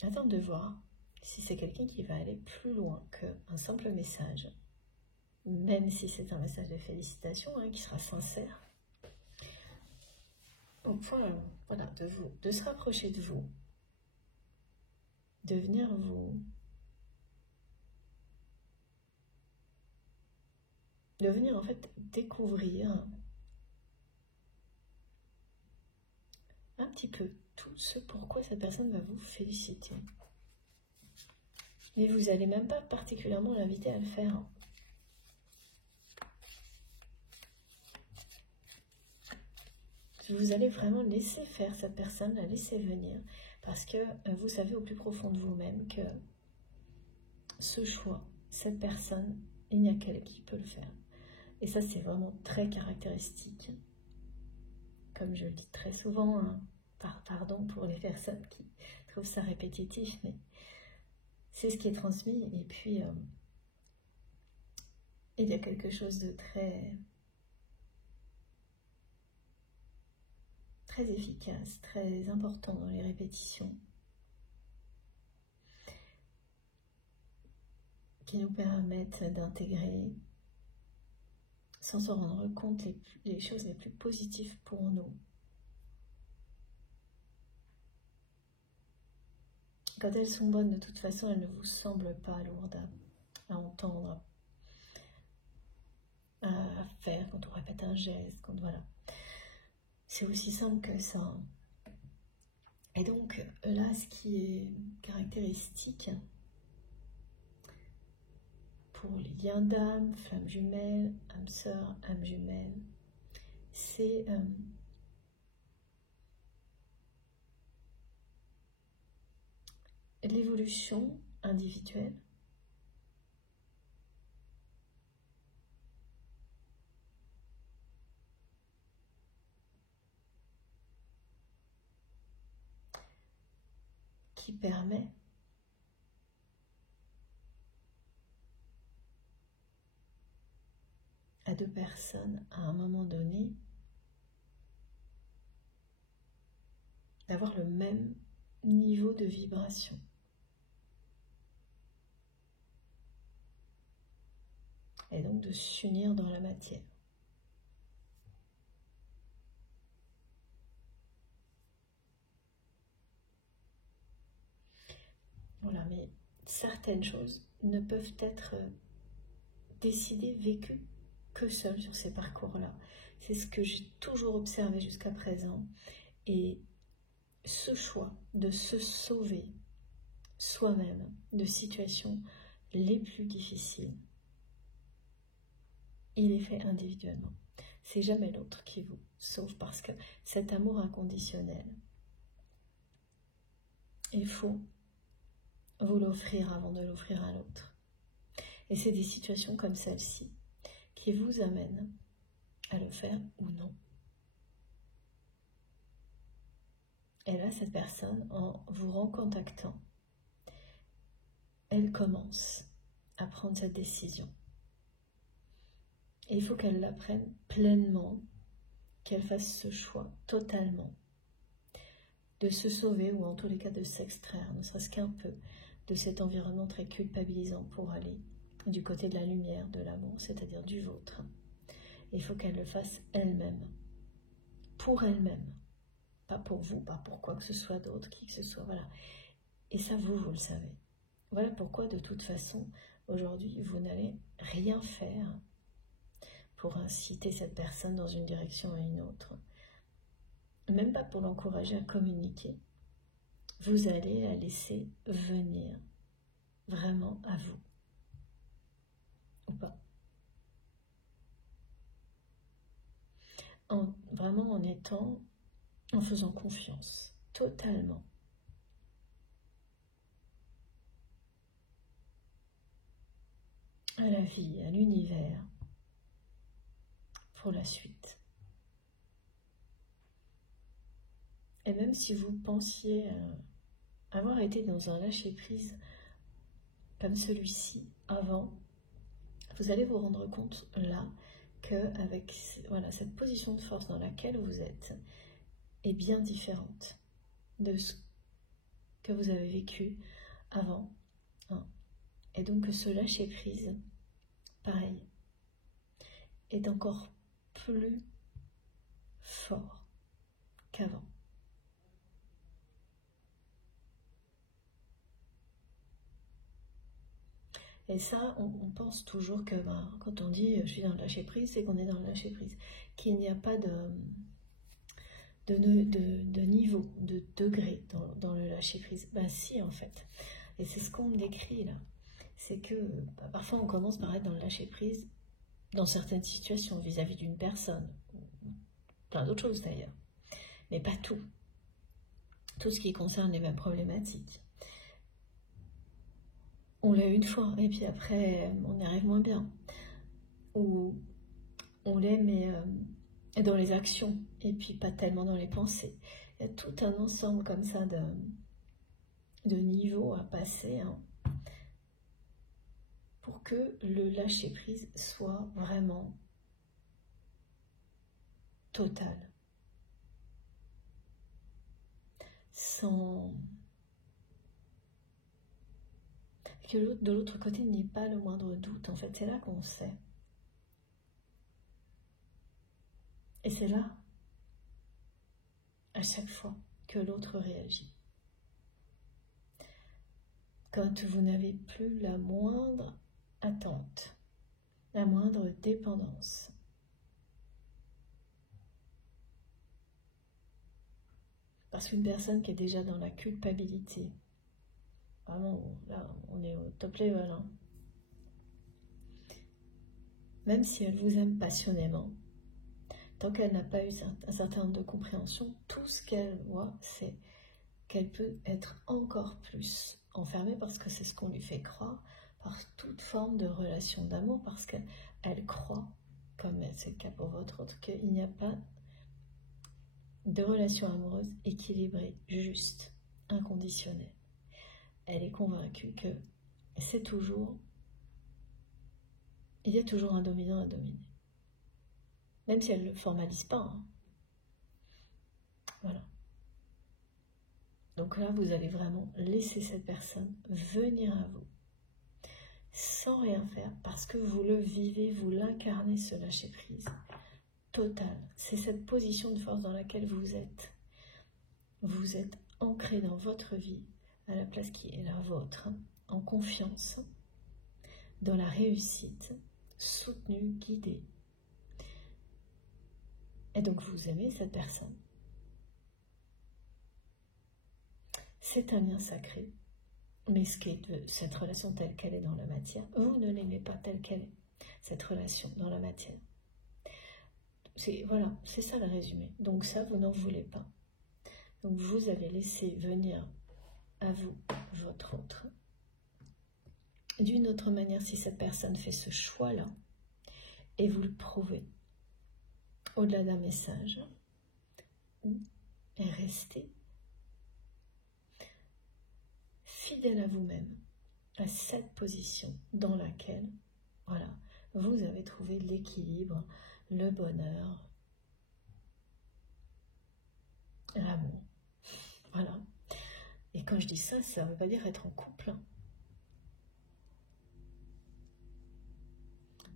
attendre de voir si c'est quelqu'un qui va aller plus loin qu'un simple message, même si c'est un message de félicitations, hein, qui sera sincère. Donc voilà, de se rapprocher de vous, de venir en fait découvrir un petit peu tout ce pourquoi cette personne va vous féliciter. Mais vous n'allez même pas particulièrement l'inviter à le faire. Vous allez vraiment laisser faire cette personne, la laisser venir, parce que vous savez au plus profond de vous-même que ce choix, cette personne, il n'y a qu'elle qui peut le faire. Et ça, c'est vraiment très caractéristique. Comme je le dis très souvent, hein, pardon pour les personnes qui trouvent ça répétitif, mais c'est ce qui est transmis. Et puis, il y a quelque chose de très efficace, très important dans les répétitions, qui nous permettent d'intégrer, sans s'en rendre compte, les choses les plus positives pour nous. Quand elles sont bonnes, de toute façon, elles ne vous semblent pas lourdes à entendre, à faire, quand on répète un geste, voilà. C'est aussi simple que ça. Et donc, là, ce qui est caractéristique pour les liens d'âme, flammes jumelles, âme sœur, âme jumelle, c'est l'évolution individuelle qui permet à deux personnes, à un moment donné, d'avoir le même niveau de vibration. Et donc de s'unir dans la matière. Voilà, mais certaines choses ne peuvent être décidées, vécues que seules sur ces parcours-là. C'est ce que j'ai toujours observé jusqu'à présent. Et ce choix de se sauver soi-même de situations les plus difficiles, il est fait individuellement. C'est jamais l'autre qui vous sauve parce que cet amour inconditionnel, il faut vous l'offrir avant de l'offrir à l'autre. Et c'est des situations comme celle-ci qui vous amènent à le faire ou non. Et là, cette personne, en vous recontactant, elle commence à prendre cette décision. Et il faut qu'elle la prenne pleinement, qu'elle fasse ce choix totalement de se sauver ou en tous les cas de s'extraire, ne serait-ce qu'un peu, de cet environnement très culpabilisant pour aller du côté de la lumière, de l'amour, c'est-à-dire du vôtre. Il faut qu'elle le fasse elle-même, pour elle-même, pas pour vous, pas pour quoi que ce soit d'autre, qui que ce soit, voilà. Et ça, vous le savez. Voilà pourquoi, de toute façon, aujourd'hui, vous n'allez rien faire pour inciter cette personne dans une direction à une autre. Même pas pour l'encourager à communiquer. Vous allez la laisser venir vraiment à vous. Ou pas. Vraiment en faisant confiance, totalement. À la vie, à l'univers, pour la suite. Et même si vous pensiez avoir été dans un lâcher-prise comme celui-ci avant, vous allez vous rendre compte là qu'avec voilà, cette position de force dans laquelle vous êtes est bien différente de ce que vous avez vécu avant. Hein. Et donc ce lâcher-prise, pareil, est encore plus fort qu'avant. Et ça, on pense toujours que quand on dit je suis dans le lâcher-prise, c'est qu'on est dans le lâcher-prise, qu'il n'y a pas de niveau, de degré dans le lâcher-prise. Ben si, en fait. Et c'est ce qu'on décrit là. C'est que parfois on commence par être dans le lâcher-prise dans certaines situations vis-à-vis d'une personne, plein d'autres choses d'ailleurs, mais pas tout. Tout ce qui concerne les mêmes problématiques. On l'a une fois, et puis après, on y arrive moins bien. Ou on l'est, mais dans les actions, et puis pas tellement dans les pensées. Il y a tout un ensemble comme ça de niveaux à passer, hein, pour que le lâcher-prise soit vraiment total. Sans... que de l'autre côté il n'y ait pas le moindre doute. En fait, c'est là qu'on sait. Et c'est là, à chaque fois, que l'autre réagit. Quand vous n'avez plus la moindre attente, la moindre dépendance. Parce qu'une personne qui est déjà dans la culpabilité, vraiment, là, on est au top level, hein. Même si elle vous aime passionnément, tant qu'elle n'a pas eu un certain nombre de compréhension, tout ce qu'elle voit, c'est qu'elle peut être encore plus enfermée parce que c'est ce qu'on lui fait croire, par toute forme de relation d'amour, parce qu'elle croit, comme c'est le cas pour votre autre, qu'il n'y a pas de relation amoureuse équilibrée, juste, inconditionnelle. Elle est convaincue que c'est toujours, il y a toujours un dominant à dominer. Même si elle ne le formalise pas. Hein. Voilà. Donc là, vous allez vraiment laisser cette personne venir à vous, sans rien faire, parce que vous le vivez, vous l'incarnez, ce lâcher-prise total. C'est cette position de force dans laquelle vous êtes. Vous êtes ancré dans votre vie, à la place qui est la vôtre, en confiance, dans la réussite, soutenu, guidé. Et donc vous aimez cette personne. C'est un lien sacré, mais ce qui est de cette relation telle qu'elle est dans la matière, vous ne l'aimez pas telle qu'elle est. cette relation dans la matière. Voilà, c'est ça le résumé. Donc ça, vous n'en voulez pas. Donc vous avez laissé venir à vous votre autre. D'une autre manière, si cette personne fait ce choix-là, et vous le prouvez, au-delà d'un message, ou restez fidèle à vous-même, à cette position dans laquelle, voilà, vous avez trouvé l'équilibre, le bonheur, l'amour. Voilà. Et quand je dis ça, ça ne veut pas dire être en couple.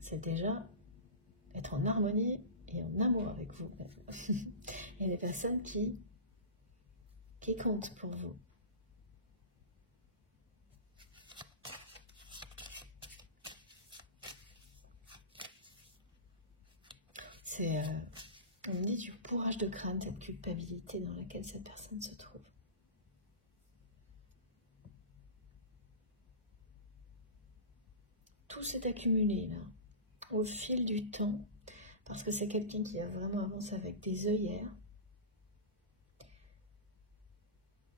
C'est déjà être en harmonie et en amour avec vous. Il y a des personnes qui comptent pour vous. C'est, on dit, du bourrage de crâne, cette culpabilité dans laquelle cette personne se trouve. Tout s'est accumulé là, au fil du temps, parce que c'est quelqu'un qui a vraiment avancé avec des œillères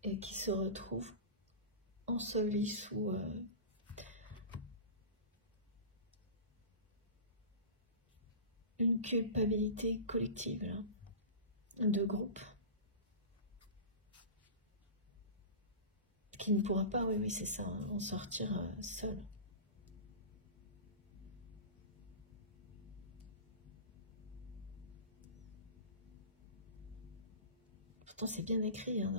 et qui se retrouve enseveli sous une culpabilité collective, là, de groupe, qui ne pourra pas, oui, c'est ça, en sortir seul. Pourtant, c'est bien écrit, hein,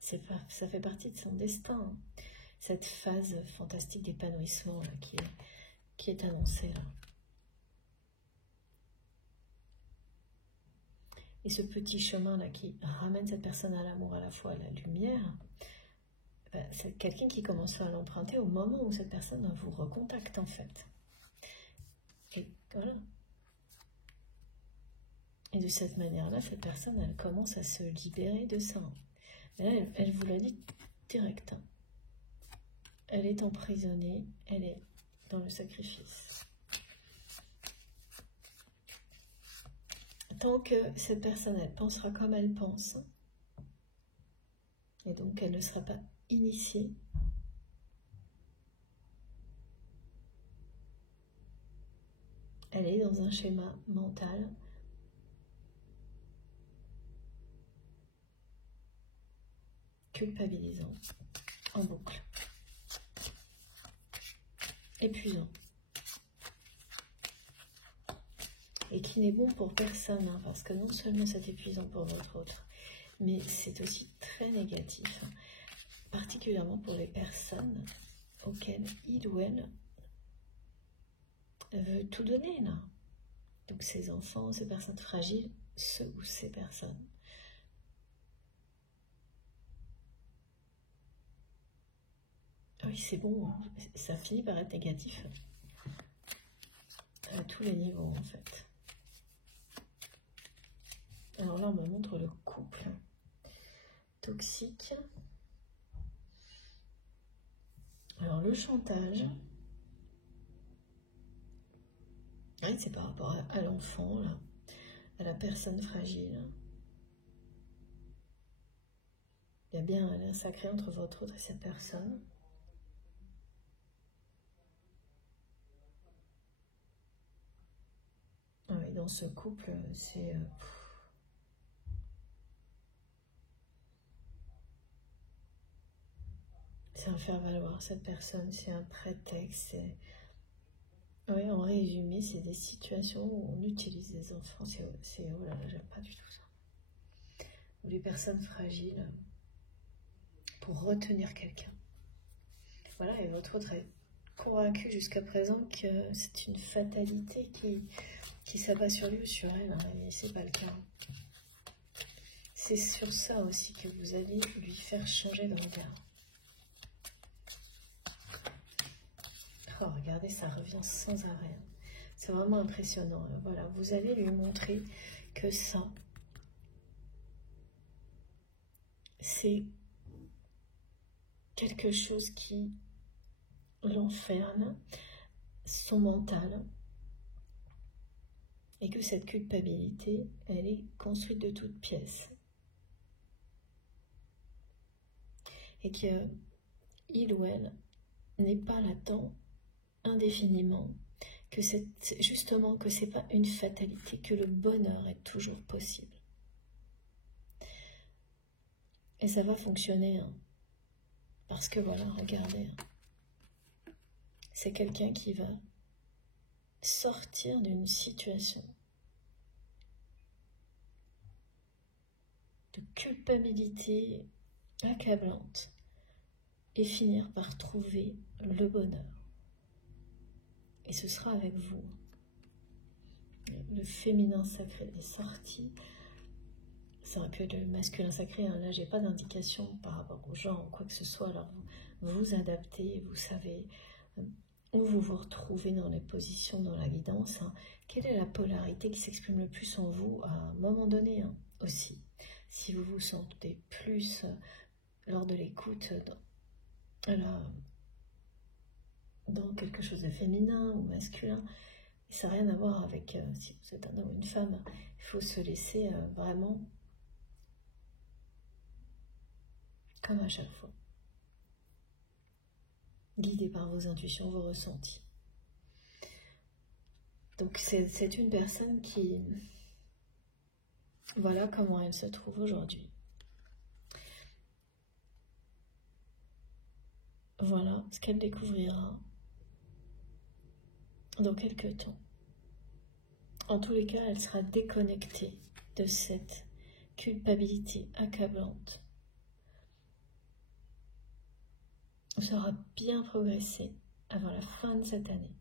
ça fait partie de son destin, hein, cette phase fantastique d'épanouissement qui est annoncée là. Et ce petit chemin-là qui ramène cette personne à l'amour, à la fois à la lumière, c'est quelqu'un qui commence à l'emprunter au moment où cette personne vous recontacte en fait. Et voilà. Et de cette manière-là, cette personne, elle commence à se libérer de ça. Et là, elle vous l'a dit direct. Hein. Elle est emprisonnée, elle est dans le sacrifice. Tant que cette personne, elle pensera comme elle pense, et donc elle ne sera pas initiée, elle est dans un schéma mental culpabilisant, en boucle, épuisant, et qui n'est bon pour personne, hein, parce que non seulement c'est épuisant pour votre autre, mais c'est aussi très négatif, hein, particulièrement pour les personnes auxquelles il ou elle veut tout donner, là. Donc ces enfants, ces personnes fragiles, ce ou ces personnes. Oui, c'est bon, hein. Ça finit par être négatif à tous les niveaux, en fait. Alors là, on me montre le couple toxique. Alors, le chantage, oui, c'est par rapport à l'enfant, là, à la personne fragile. Il y a bien un lien sacré entre votre autre et cette personne. Oui, dans ce couple, c'est... c'est un faire-valoir, cette personne, c'est un prétexte. Oui, en résumé, c'est des situations où on utilise des enfants. Oh là là, j'aime pas du tout ça. Ou des personnes fragiles pour retenir quelqu'un. Voilà, et votre autre est convaincu jusqu'à présent que c'est une fatalité qui s'abat sur lui ou sur elle, hein, et c'est pas le cas. C'est sur ça aussi que vous allez lui faire changer de regard. Oh, regardez, ça revient sans arrêt. C'est vraiment impressionnant. Voilà, vous allez lui montrer que ça, c'est quelque chose qui l'enferme, son mental, et que cette culpabilité, elle est construite de toutes pièces. Et qu'il ou elle n'est pas là-dedans indéfiniment, que c'est justement que c'est pas une fatalité, que le bonheur est toujours possible. Et ça va fonctionner, hein, parce que voilà, regardez, hein, c'est quelqu'un qui va sortir d'une situation de culpabilité accablante et finir par trouver le bonheur. Et ce sera avec vous. Le féminin sacré est sorti. C'est un peu le masculin sacré. Hein. Là, j'ai pas d'indication par rapport au genre ou quoi que ce soit. Alors, vous vous adaptez, vous savez où vous vous retrouvez dans les positions, dans la guidance. Hein. Quelle est la polarité qui s'exprime le plus en vous à un moment donné, hein, aussi. Si vous vous sentez plus lors de l'écoute dans quelque chose de féminin ou masculin, et ça n'a rien à voir avec si vous êtes un homme ou une femme. Il faut se laisser vraiment comme à chaque fois, guidé par vos intuitions, vos ressentis. Donc c'est une personne qui, voilà comment elle se trouve aujourd'hui. Voilà ce qu'elle découvrira dans quelques temps. En tous les cas, elle sera déconnectée de cette culpabilité accablante. On sera bien progressé avant la fin de cette année.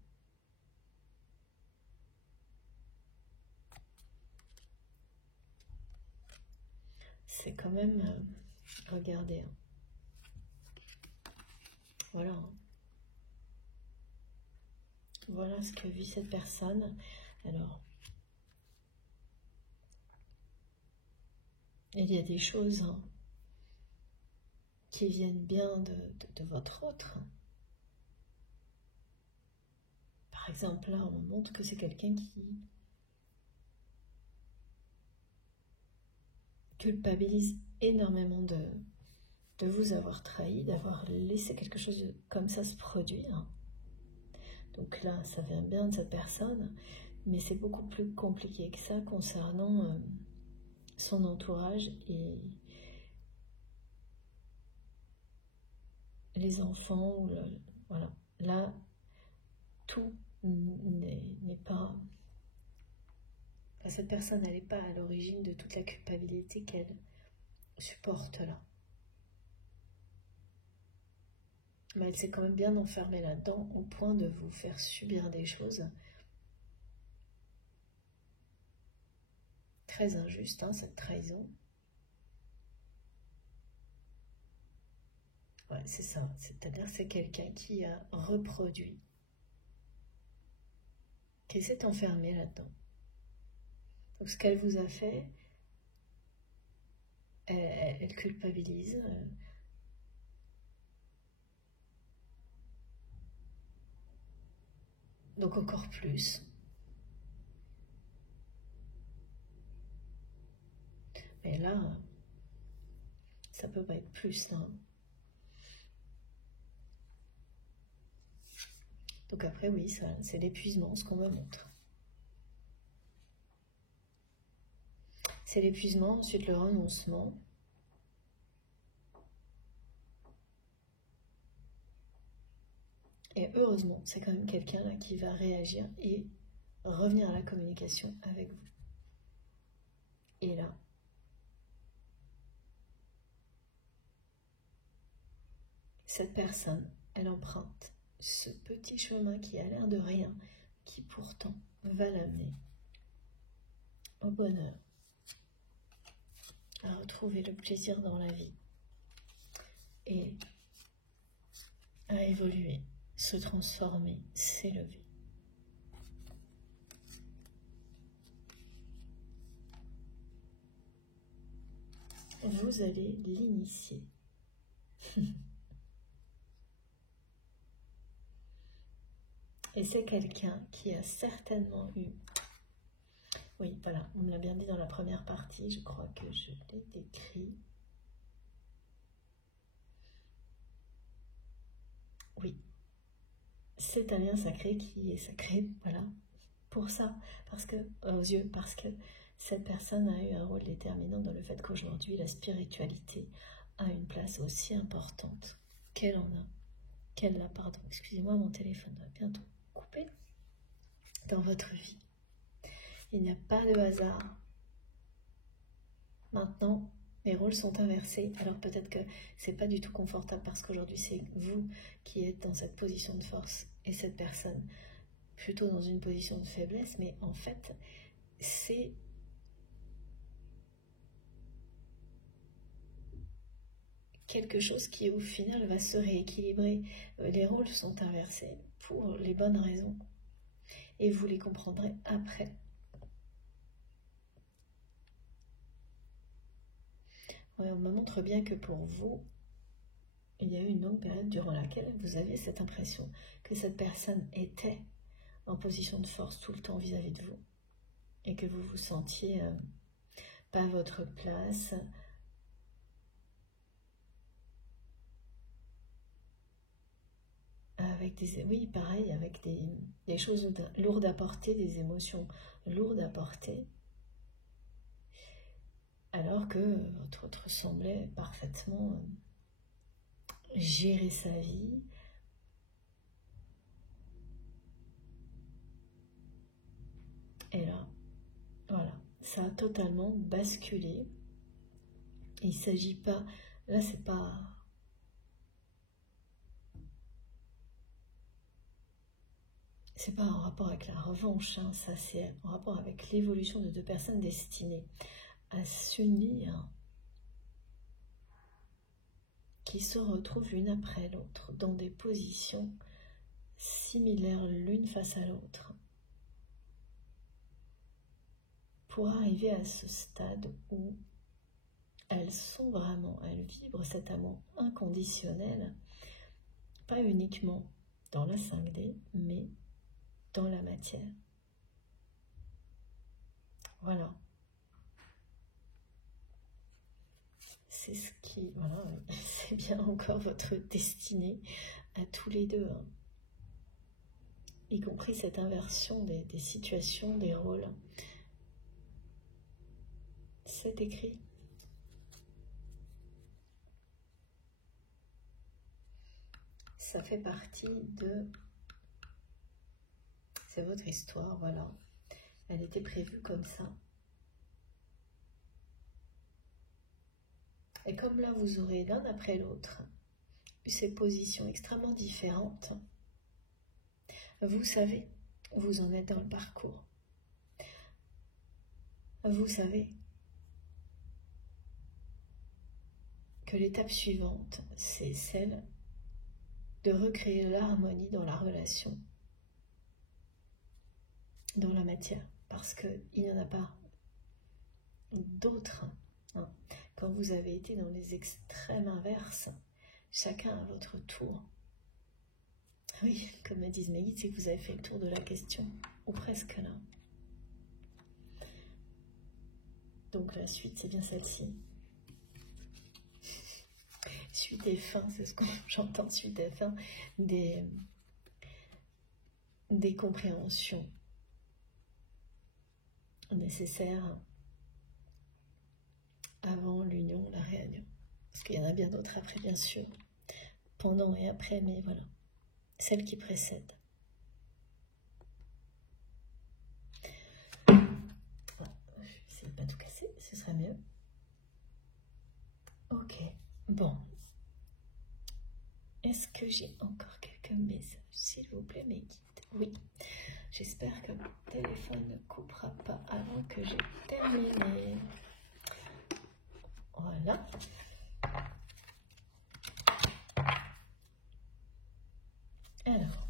C'est quand même... regardez. Hein. Voilà. Hein. Voilà ce que vit cette personne. Alors, il y a des choses, hein, qui viennent bien de votre autre. Par exemple, là, on montre que c'est quelqu'un qui culpabilise énormément de vous avoir trahi, d'avoir laissé quelque chose comme ça se produire. Donc là, ça vient bien de cette personne, mais c'est beaucoup plus compliqué que ça concernant son entourage et les enfants. Voilà. Là, tout n'est pas... Enfin, cette personne, elle n'est pas à l'origine de toute la culpabilité qu'elle supporte là. Mais elle s'est quand même bien enfermée là-dedans au point de vous faire subir des choses très injustes, hein, cette trahison. Ouais, c'est ça. C'est-à-dire c'est quelqu'un qui a reproduit, qui s'est enfermé là-dedans. Donc ce qu'elle vous a fait, elle culpabilise. Donc encore plus. Mais là, ça peut pas être plus. Hein. Donc après, oui, c'est l'épuisement, ce qu'on me montre. C'est l'épuisement, ensuite le renoncement. Et heureusement, c'est quand même quelqu'un là qui va réagir et revenir à la communication avec vous. Et là, cette personne, elle emprunte ce petit chemin qui a l'air de rien, qui pourtant va l'amener au bonheur, à retrouver le plaisir dans la vie et à évoluer, se transformer, s'élever. Vous allez l'initier. Et c'est quelqu'un qui a certainement eu Oui, voilà, on me l'a bien dit dans la première partie, je crois que je l'ai décrit. Oui, c'est un lien sacré qui est sacré, voilà, pour ça, parce que, aux yeux, parce que cette personne a eu un rôle déterminant dans le fait qu'aujourd'hui, la spiritualité a une place aussi importante qu'elle en a, qu'elle l'a, pardon, excusez-moi, mon téléphone va bientôt couper, dans votre vie. Il n'y a pas de hasard. Maintenant, les rôles sont inversés, alors peut-être que c'est pas du tout confortable parce qu'aujourd'hui c'est vous qui êtes dans cette position de force et cette personne plutôt dans une position de faiblesse, mais en fait c'est quelque chose qui au final va se rééquilibrer. Les rôles sont inversés pour les bonnes raisons et vous les comprendrez après. Ouais, on me montre bien que pour vous, il y a eu une longue période durant laquelle vous aviez cette impression que cette personne était en position de force tout le temps vis-à-vis de vous et que vous vous sentiez pas à votre place, avec des, oui, pareil, avec des choses lourdes à porter, des émotions lourdes à porter, alors que votre autre semblait parfaitement gérer sa vie, et là, voilà, ça a totalement basculé. Il ne s'agit pas, là c'est pas en rapport avec la revanche, hein, ça c'est en rapport avec l'évolution de deux personnes destinées à s'unir, qui se retrouvent l'une après l'autre dans des positions similaires l'une face à l'autre, pour arriver à ce stade où elles sont vraiment, elles vibrent cet amour inconditionnel, pas uniquement dans la 5D, mais dans la matière. Voilà. C'est ce qui, voilà, c'est bien encore votre destinée à tous les deux, hein. Y compris cette inversion des situations, des rôles. C'est écrit. Ça fait partie de... C'est votre histoire, voilà. Elle était prévue comme ça. Et comme là, vous aurez l'un après l'autre eu ces positions extrêmement différentes, vous savez, vous en êtes dans le parcours. Vous savez que l'étape suivante, c'est celle de recréer l'harmonie dans la relation, dans la matière, parce qu'il n'y en a pas d'autres, hein. Quand vous avez été dans les extrêmes inverses, chacun à votre tour. Oui, comme me disent mes guides, c'est que vous avez fait le tour de la question, ou presque là. Donc la suite, c'est bien celle-ci. Suite et fin, c'est ce que j'entends, suite et fin, des compréhensions nécessaires avant l'union, la réunion. Parce qu'il y en a bien d'autres après, bien sûr, pendant et après, mais voilà, celle qui précède. Voilà, je vais essayer de ne pas tout casser, ce serait mieux. Ok, bon. Est-ce que j'ai encore quelques messages, s'il vous plaît, mes guides? Oui. J'espère que mon téléphone ne coupera pas avant que j'ai terminé. Voilà. Alors,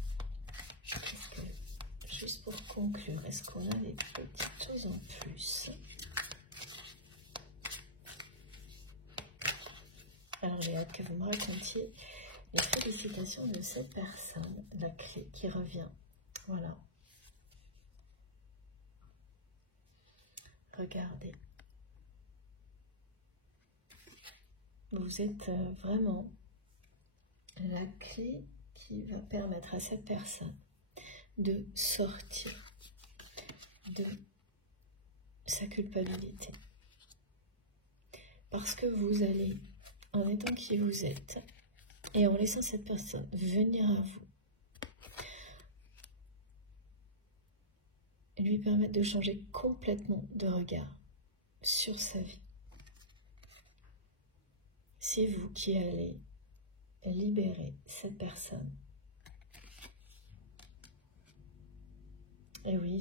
juste pour conclure, est-ce qu'on a des petites choses en plus? Alors, j'ai hâte que vous me racontiez les félicitations de cette personne, la clé qui revient. Voilà. Regardez. Vous êtes vraiment la clé qui va permettre à cette personne de sortir de sa culpabilité. Parce que vous allez, en étant qui vous êtes, et en laissant cette personne venir à vous, lui permettre de changer complètement de regard sur sa vie. C'est vous qui allez libérer cette personne. Et oui,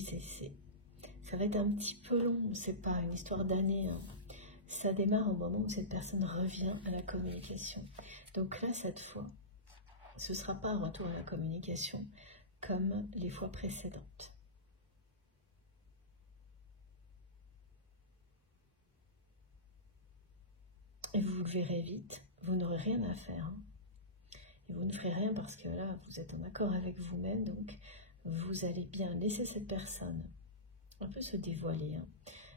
ça va être un petit peu long, c'est pas une histoire d'années. Hein. Ça démarre au moment où cette personne revient à la communication. Donc là, cette fois, ce ne sera pas un retour à la communication comme les fois précédentes. Et vous le verrez vite, vous n'aurez rien à faire. Hein. Et vous ne ferez rien parce que là, vous êtes en accord avec vous-même, donc vous allez bien laisser cette personne un peu se dévoiler, hein,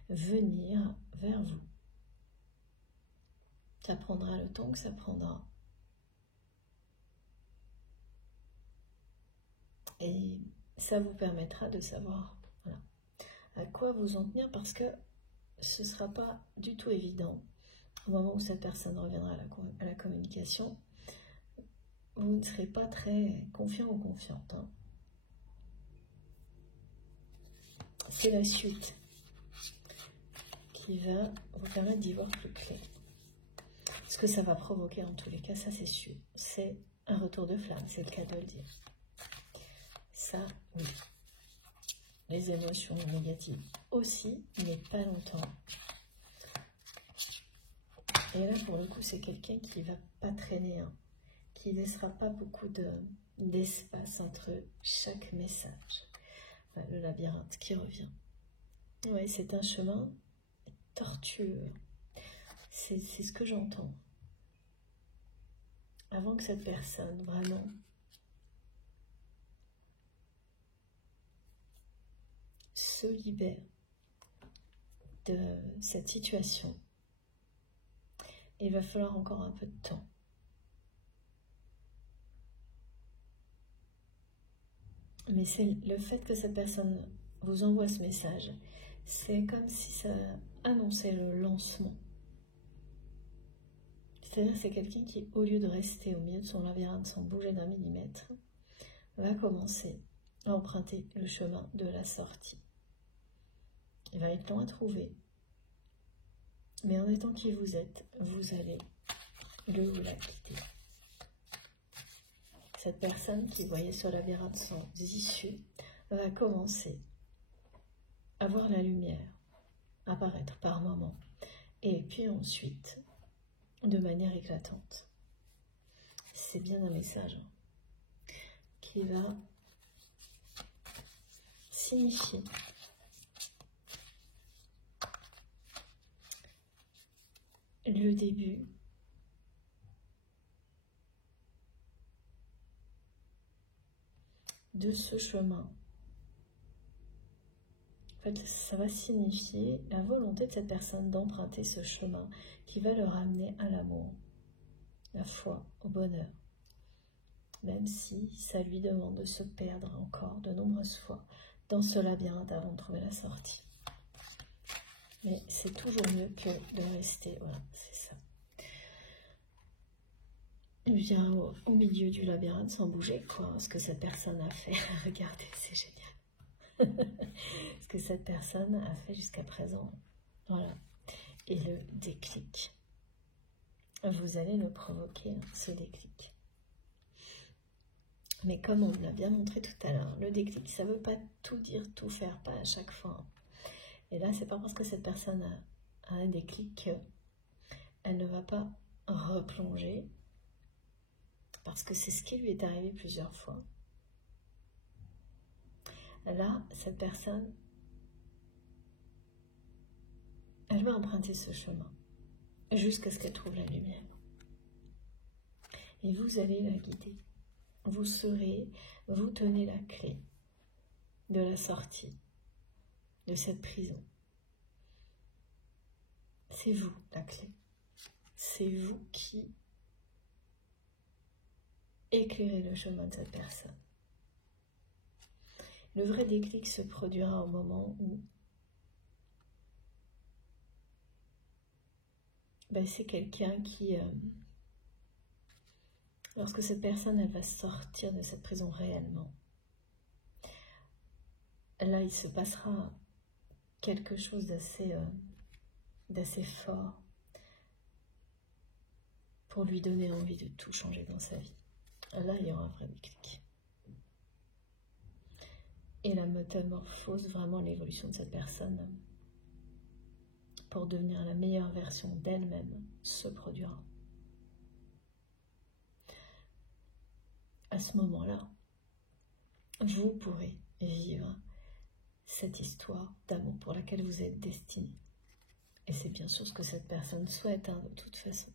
venir vers vous. Ça prendra le temps que ça prendra. Et ça vous permettra de savoir voilà, à quoi vous en tenir parce que ce ne sera pas du tout évident. Au moment où cette personne reviendra à la communication, vous ne serez pas très confiant ou confiante. Hein. C'est la suite qui va vous permettre d'y voir plus clair. Ce que ça va provoquer en tous les cas, ça c'est sûr. C'est un retour de flamme, c'est le cas de le dire. Ça, oui. Les émotions négatives aussi, mais pas longtemps. Et là, pour le coup, c'est quelqu'un qui ne va pas traîner, hein, qui ne laissera pas beaucoup d'espace entre chaque message. Voilà, le labyrinthe qui revient. Oui, c'est un chemin tortueux. C'est ce que j'entends. Avant que cette personne, vraiment, se libère de cette situation, il va falloir encore un peu de temps. Mais c'est le fait que cette personne vous envoie ce message, c'est comme si ça annonçait le lancement. C'est-à-dire que c'est quelqu'un qui, au lieu de rester au milieu de son labyrinthe sans bouger d'un millimètre, va commencer à emprunter le chemin de la sortie. Il va être long à trouver, mais en étant qui vous êtes, vous allez le ou la quitter. Cette personne qui voyait ce labyrinthe sans issue va commencer à voir la lumière apparaître par moments et puis ensuite de manière éclatante. C'est bien un message qui va signifier le début de ce chemin. En fait, ça va signifier la volonté de cette personne d'emprunter ce chemin qui va le ramener à l'amour, la foi, au bonheur. Même si ça lui demande de se perdre encore de nombreuses fois dans ce labyrinthe avant de trouver la sortie. Mais c'est toujours mieux que de rester, voilà, c'est ça. Il vient au milieu du labyrinthe sans bouger, quoi, ce que cette personne a fait. Regardez, c'est génial. Ce que cette personne a fait jusqu'à présent. Voilà. Et le déclic. Vous allez le provoquer, hein, ce déclic. Mais comme on l'a bien montré tout à l'heure, le déclic, ça ne veut pas tout dire, tout faire, pas à chaque fois. Et là, c'est pas parce que cette personne a un déclic qu'elle ne va pas replonger, parce que c'est ce qui lui est arrivé plusieurs fois. Là, cette personne, elle va emprunter ce chemin jusqu'à ce qu'elle trouve la lumière. Et vous allez la guider. Vous tenez la clé de la sortie de cette prison. C'est vous la clé. C'est vous qui éclairez le chemin de cette personne. Le vrai déclic se produira au moment où c'est quelqu'un qui, lorsque cette personne elle va sortir de cette prison réellement, là il se passera quelque chose d'assez fort pour lui donner envie de tout changer dans sa vie. Là il y aura un vrai déclic. Et la métamorphose, vraiment l'évolution de cette personne pour devenir la meilleure version d'elle-même se produira. À ce moment-là, vous pourrez vivre cette histoire d'amour pour laquelle vous êtes destiné. Et c'est bien sûr ce que cette personne souhaite, de toute façon.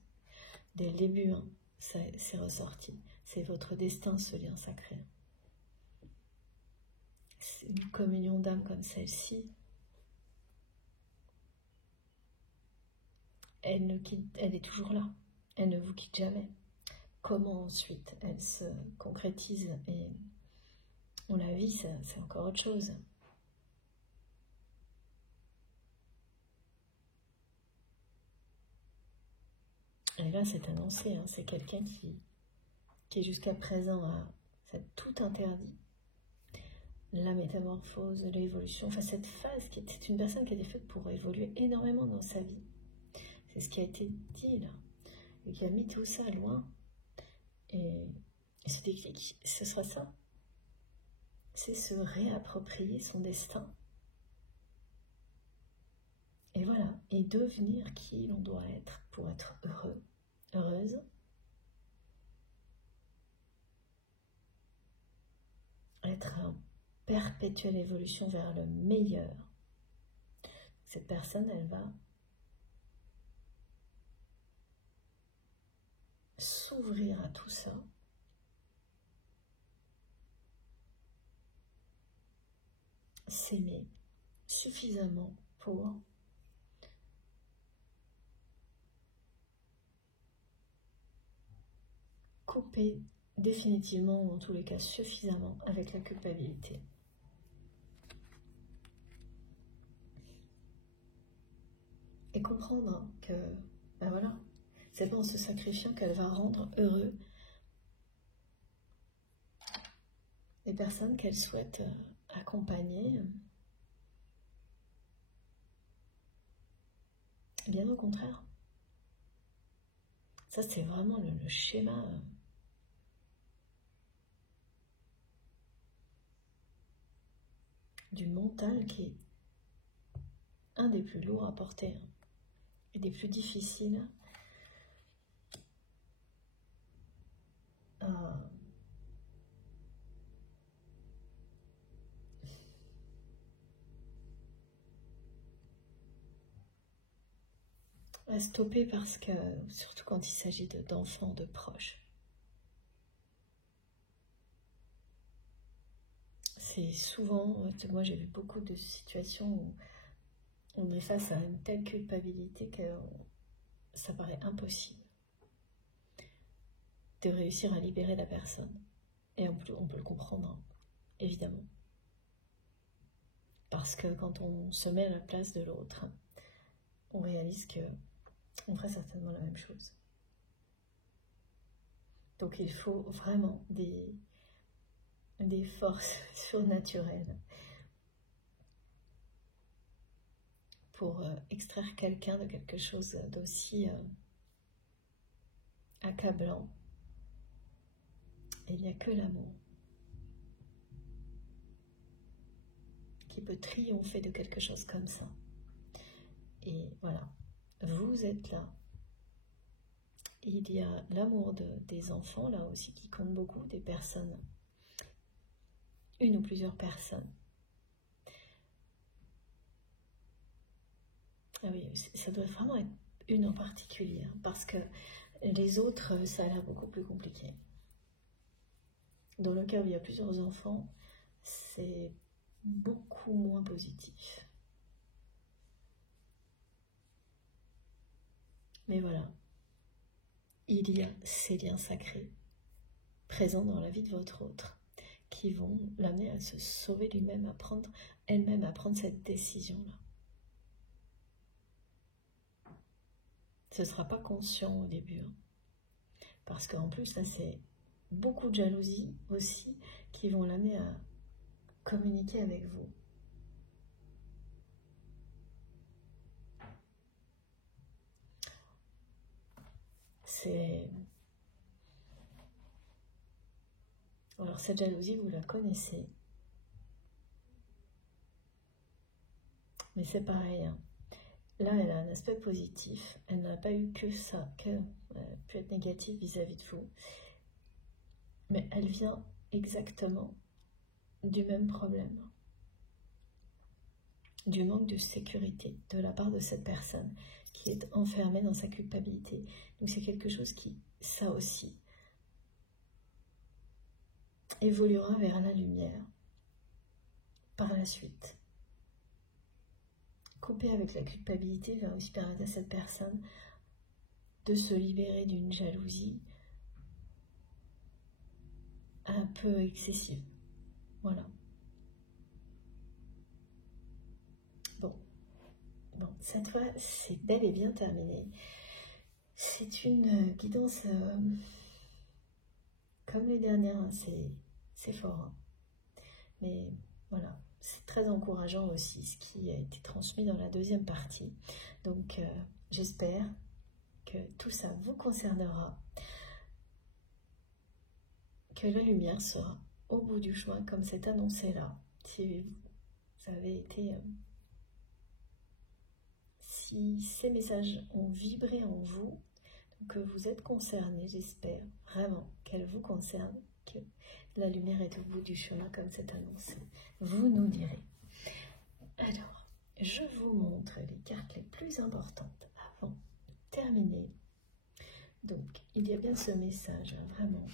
Dès le début, c'est ressorti. C'est votre destin, ce lien sacré. C'est une communion d'âme comme celle-ci. Elle est toujours là. Elle ne vous quitte jamais. Comment ensuite elle se concrétise et on la vit, c'est encore autre chose. Et là, c'est annoncé, c'est quelqu'un qui jusqu'à présent a tout interdit. La métamorphose, l'évolution, cette phase qui était une personne qui était faite pour évoluer énormément dans sa vie. C'est ce qui a été dit là, et qui a mis tout ça loin. Et ce déclic, ce sera ça. C'est se réapproprier son destin. Et voilà, et devenir qui l'on doit être pour être heureux, heureuse. Être en perpétuelle évolution vers le meilleur. Cette personne, elle va s'ouvrir à tout ça. S'aimer suffisamment pour couper définitivement, ou en tous les cas suffisamment, avec la culpabilité. Et comprendre que, voilà, c'est pas en se sacrifiant qu'elle va rendre heureux les personnes qu'elle souhaite accompagner. Bien au contraire. Ça, c'est vraiment le schéma du mental qui est un des plus lourds à porter et des plus difficiles à stopper, parce que, surtout quand il s'agit d'enfants, de proches, c'est souvent, moi j'ai vu beaucoup de situations où on est face à une telle culpabilité que ça paraît impossible de réussir à libérer la personne. Et on peut le comprendre, évidemment. Parce que quand on se met à la place de l'autre, on réalise que on ferait certainement la même chose. Donc il faut vraiment des forces surnaturelles pour extraire quelqu'un de quelque chose d'aussi accablant. Et il n'y a que l'amour qui peut triompher de quelque chose comme ça. Et voilà, vous êtes là. Il y a l'amour des enfants, là aussi, qui compte beaucoup, des personnes, une ou plusieurs personnes. Ah oui, ça doit vraiment être une en particulier, parce que les autres, ça a l'air beaucoup plus compliqué. Dans le cas où il y a plusieurs enfants, c'est beaucoup moins positif. Mais voilà, il y a ces liens sacrés présents dans la vie de votre autre qui vont l'amener à se sauver lui-même, à prendre elle-même, à prendre cette décision-là. Ce ne sera pas conscient au début, hein, parce qu'en plus, là, c'est beaucoup de jalousie aussi qui vont l'amener à communiquer avec vous. Alors cette jalousie, vous la connaissez. Mais c'est pareil, hein. Là, elle a un aspect positif. Elle n'a pas eu que ça, qu'elle peut être négative vis-à-vis de vous. Mais elle vient exactement du même problème. Du manque de sécurité de la part de cette personne qui est enfermée dans sa culpabilité. Donc c'est quelque chose qui, ça aussi, évoluera vers la lumière par la suite. Couper avec la culpabilité va aussi permettre à cette personne de se libérer d'une jalousie un peu excessive. Voilà. Bon, cette fois, c'est bel et bien terminé. C'est une guidance comme les dernières, hein, c'est fort. Hein. Mais voilà, c'est très encourageant aussi ce qui a été transmis dans la deuxième partie. Donc, j'espère que tout ça vous concernera, que la lumière sera au bout du chemin comme c'est annoncé là. Si vous avez été... si ces messages ont vibré en vous, que vous êtes concerné, j'espère vraiment qu'elle vous concerne, que la lumière est au bout du chemin comme c'est annoncé. Vous nous direz. Alors, je vous montre les cartes les plus importantes avant de terminer. Donc, il y a bien ce message, hein, vraiment.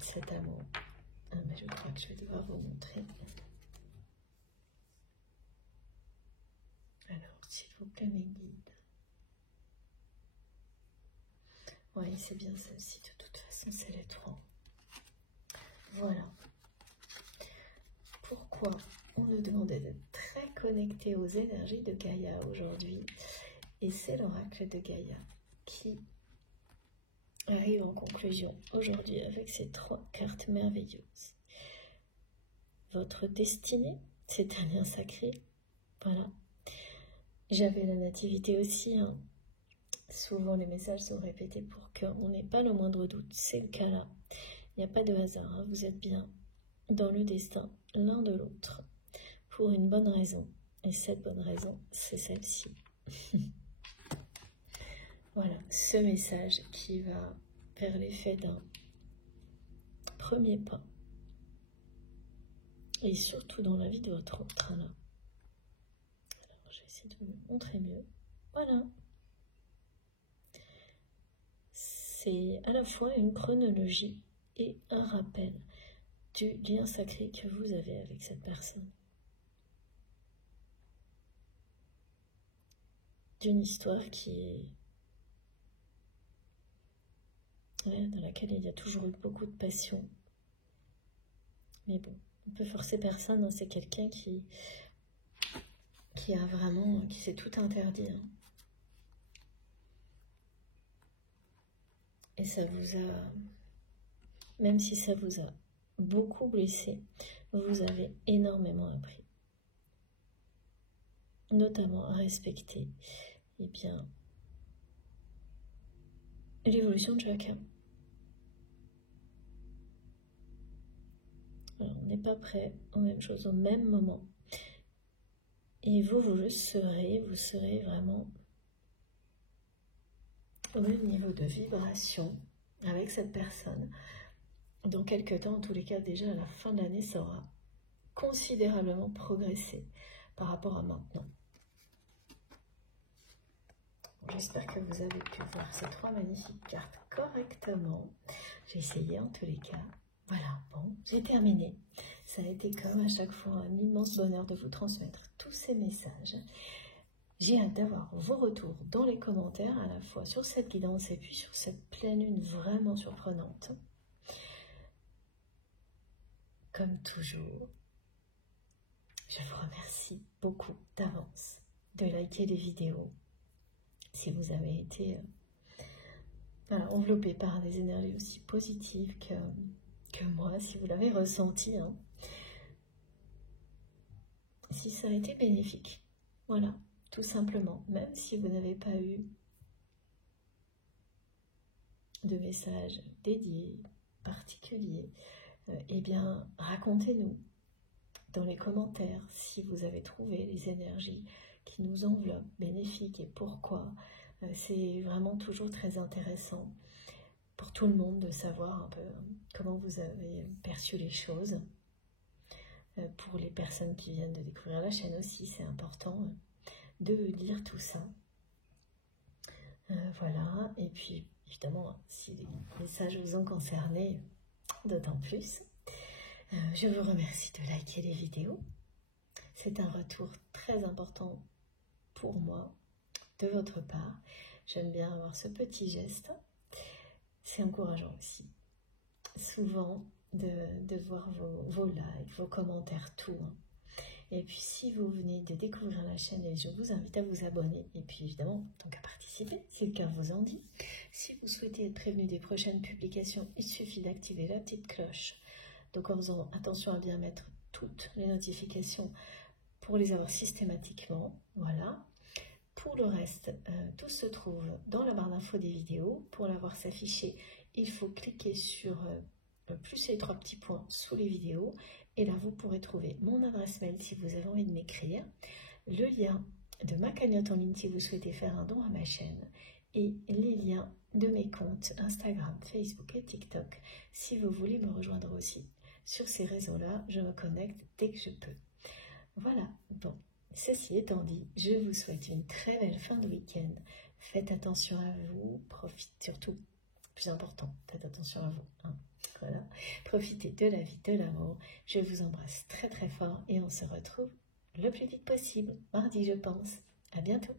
Cet amour. Ah, mais je crois que je vais devoir vous montrer. Alors, s'il vous plaît, mes guides. Oui, c'est bien celle-ci, de toute façon, c'est les 3. Voilà. Pourquoi on nous demandait d'être très connecté aux énergies de Gaïa aujourd'hui. Et c'est l'oracle de Gaïa qui arrive en conclusion aujourd'hui avec ces 3 cartes merveilleuses. Votre destinée, c'est un lien sacré. Voilà. J'avais la nativité aussi, hein. Souvent les messages sont répétés pour qu'on n'ait pas le moindre doute. C'est le cas là. Il n'y a pas de hasard, hein. Vous êtes bien dans le destin l'un de l'autre pour une bonne raison. Et cette bonne raison, c'est celle-ci. Voilà, ce message qui va faire l'effet d'un premier pas. Et surtout dans la vie de votre autre. Là. Alors, je vais essayer de vous le montrer mieux. Voilà. C'est à la fois une chronologie et un rappel du lien sacré que vous avez avec cette personne. D'une histoire dans laquelle il y a toujours eu beaucoup de passion. Mais bon, on peut forcer personne, hein, c'est quelqu'un qui s'est tout interdit. Hein. Et ça vous a, même si ça vous a beaucoup blessé, vous avez énormément appris. Notamment à respecter, eh bien, l'évolution de chacun. Alors, on n'est pas prêt aux mêmes choses au même moment. Et vous le serez, vous serez vraiment au même niveau de vibration avec cette personne. Dans quelques temps, en tous les cas, déjà à la fin de l'année, ça aura considérablement progressé par rapport à maintenant. J'espère que vous avez pu voir ces 3 magnifiques cartes correctement. J'ai essayé en tous les cas. Voilà, bon, j'ai terminé. Ça a été comme à chaque fois un immense bonheur de vous transmettre tout tous ces messages. J'ai hâte d'avoir vos retours dans les commentaires, à la fois sur cette guidance et puis sur cette pleine lune vraiment surprenante. Comme toujours, je vous remercie beaucoup d'avance de liker les vidéos. Si vous avez été enveloppé par des énergies aussi positives que moi, si vous l'avez ressenti, hein. Si ça a été bénéfique, voilà, tout simplement, même si vous n'avez pas eu de message dédié, particulier, eh bien, racontez-nous dans les commentaires si vous avez trouvé les énergies qui nous enveloppent bénéfiques et pourquoi. C'est vraiment toujours très intéressant pour tout le monde de savoir un peu comment vous avez perçu les choses. Pour les personnes qui viennent de découvrir la chaîne aussi, c'est important de lire tout ça. Voilà, et puis évidemment, si les messages vous ont concerné, d'autant plus. Je vous remercie de liker les vidéos. C'est un retour très important pour moi, de votre part. J'aime bien avoir ce petit geste. C'est encourageant aussi. Souvent, de voir vos likes, vos commentaires, tout. Et puis, si vous venez de découvrir la chaîne, je vous invite à vous abonner. Et puis, évidemment, donc à participer, si le cœur vous en dit. Si vous souhaitez être prévenu des prochaines publications, il suffit d'activer la petite cloche. Donc, en faisant attention à bien mettre toutes les notifications pour les avoir systématiquement. Voilà. Pour le reste, tout se trouve dans la barre d'infos des vidéos. Pour la voir s'afficher, il faut cliquer sur plus les 3 petits points sous les vidéos. Et là, vous pourrez trouver mon adresse mail si vous avez envie de m'écrire, le lien de ma cagnotte en ligne si vous souhaitez faire un don à ma chaîne, et les liens de mes comptes Instagram, Facebook et TikTok si vous voulez me rejoindre aussi. Sur ces réseaux-là, je me connecte dès que je peux. Voilà, bon, ceci étant dit, je vous souhaite une très belle fin de week-end. Faites attention à vous, profitez surtout, plus important, faites attention à vous. Hein. Voilà, profitez de la vie, de l'amour. Je vous embrasse très très fort et on se retrouve le plus vite possible, mardi je pense. À bientôt.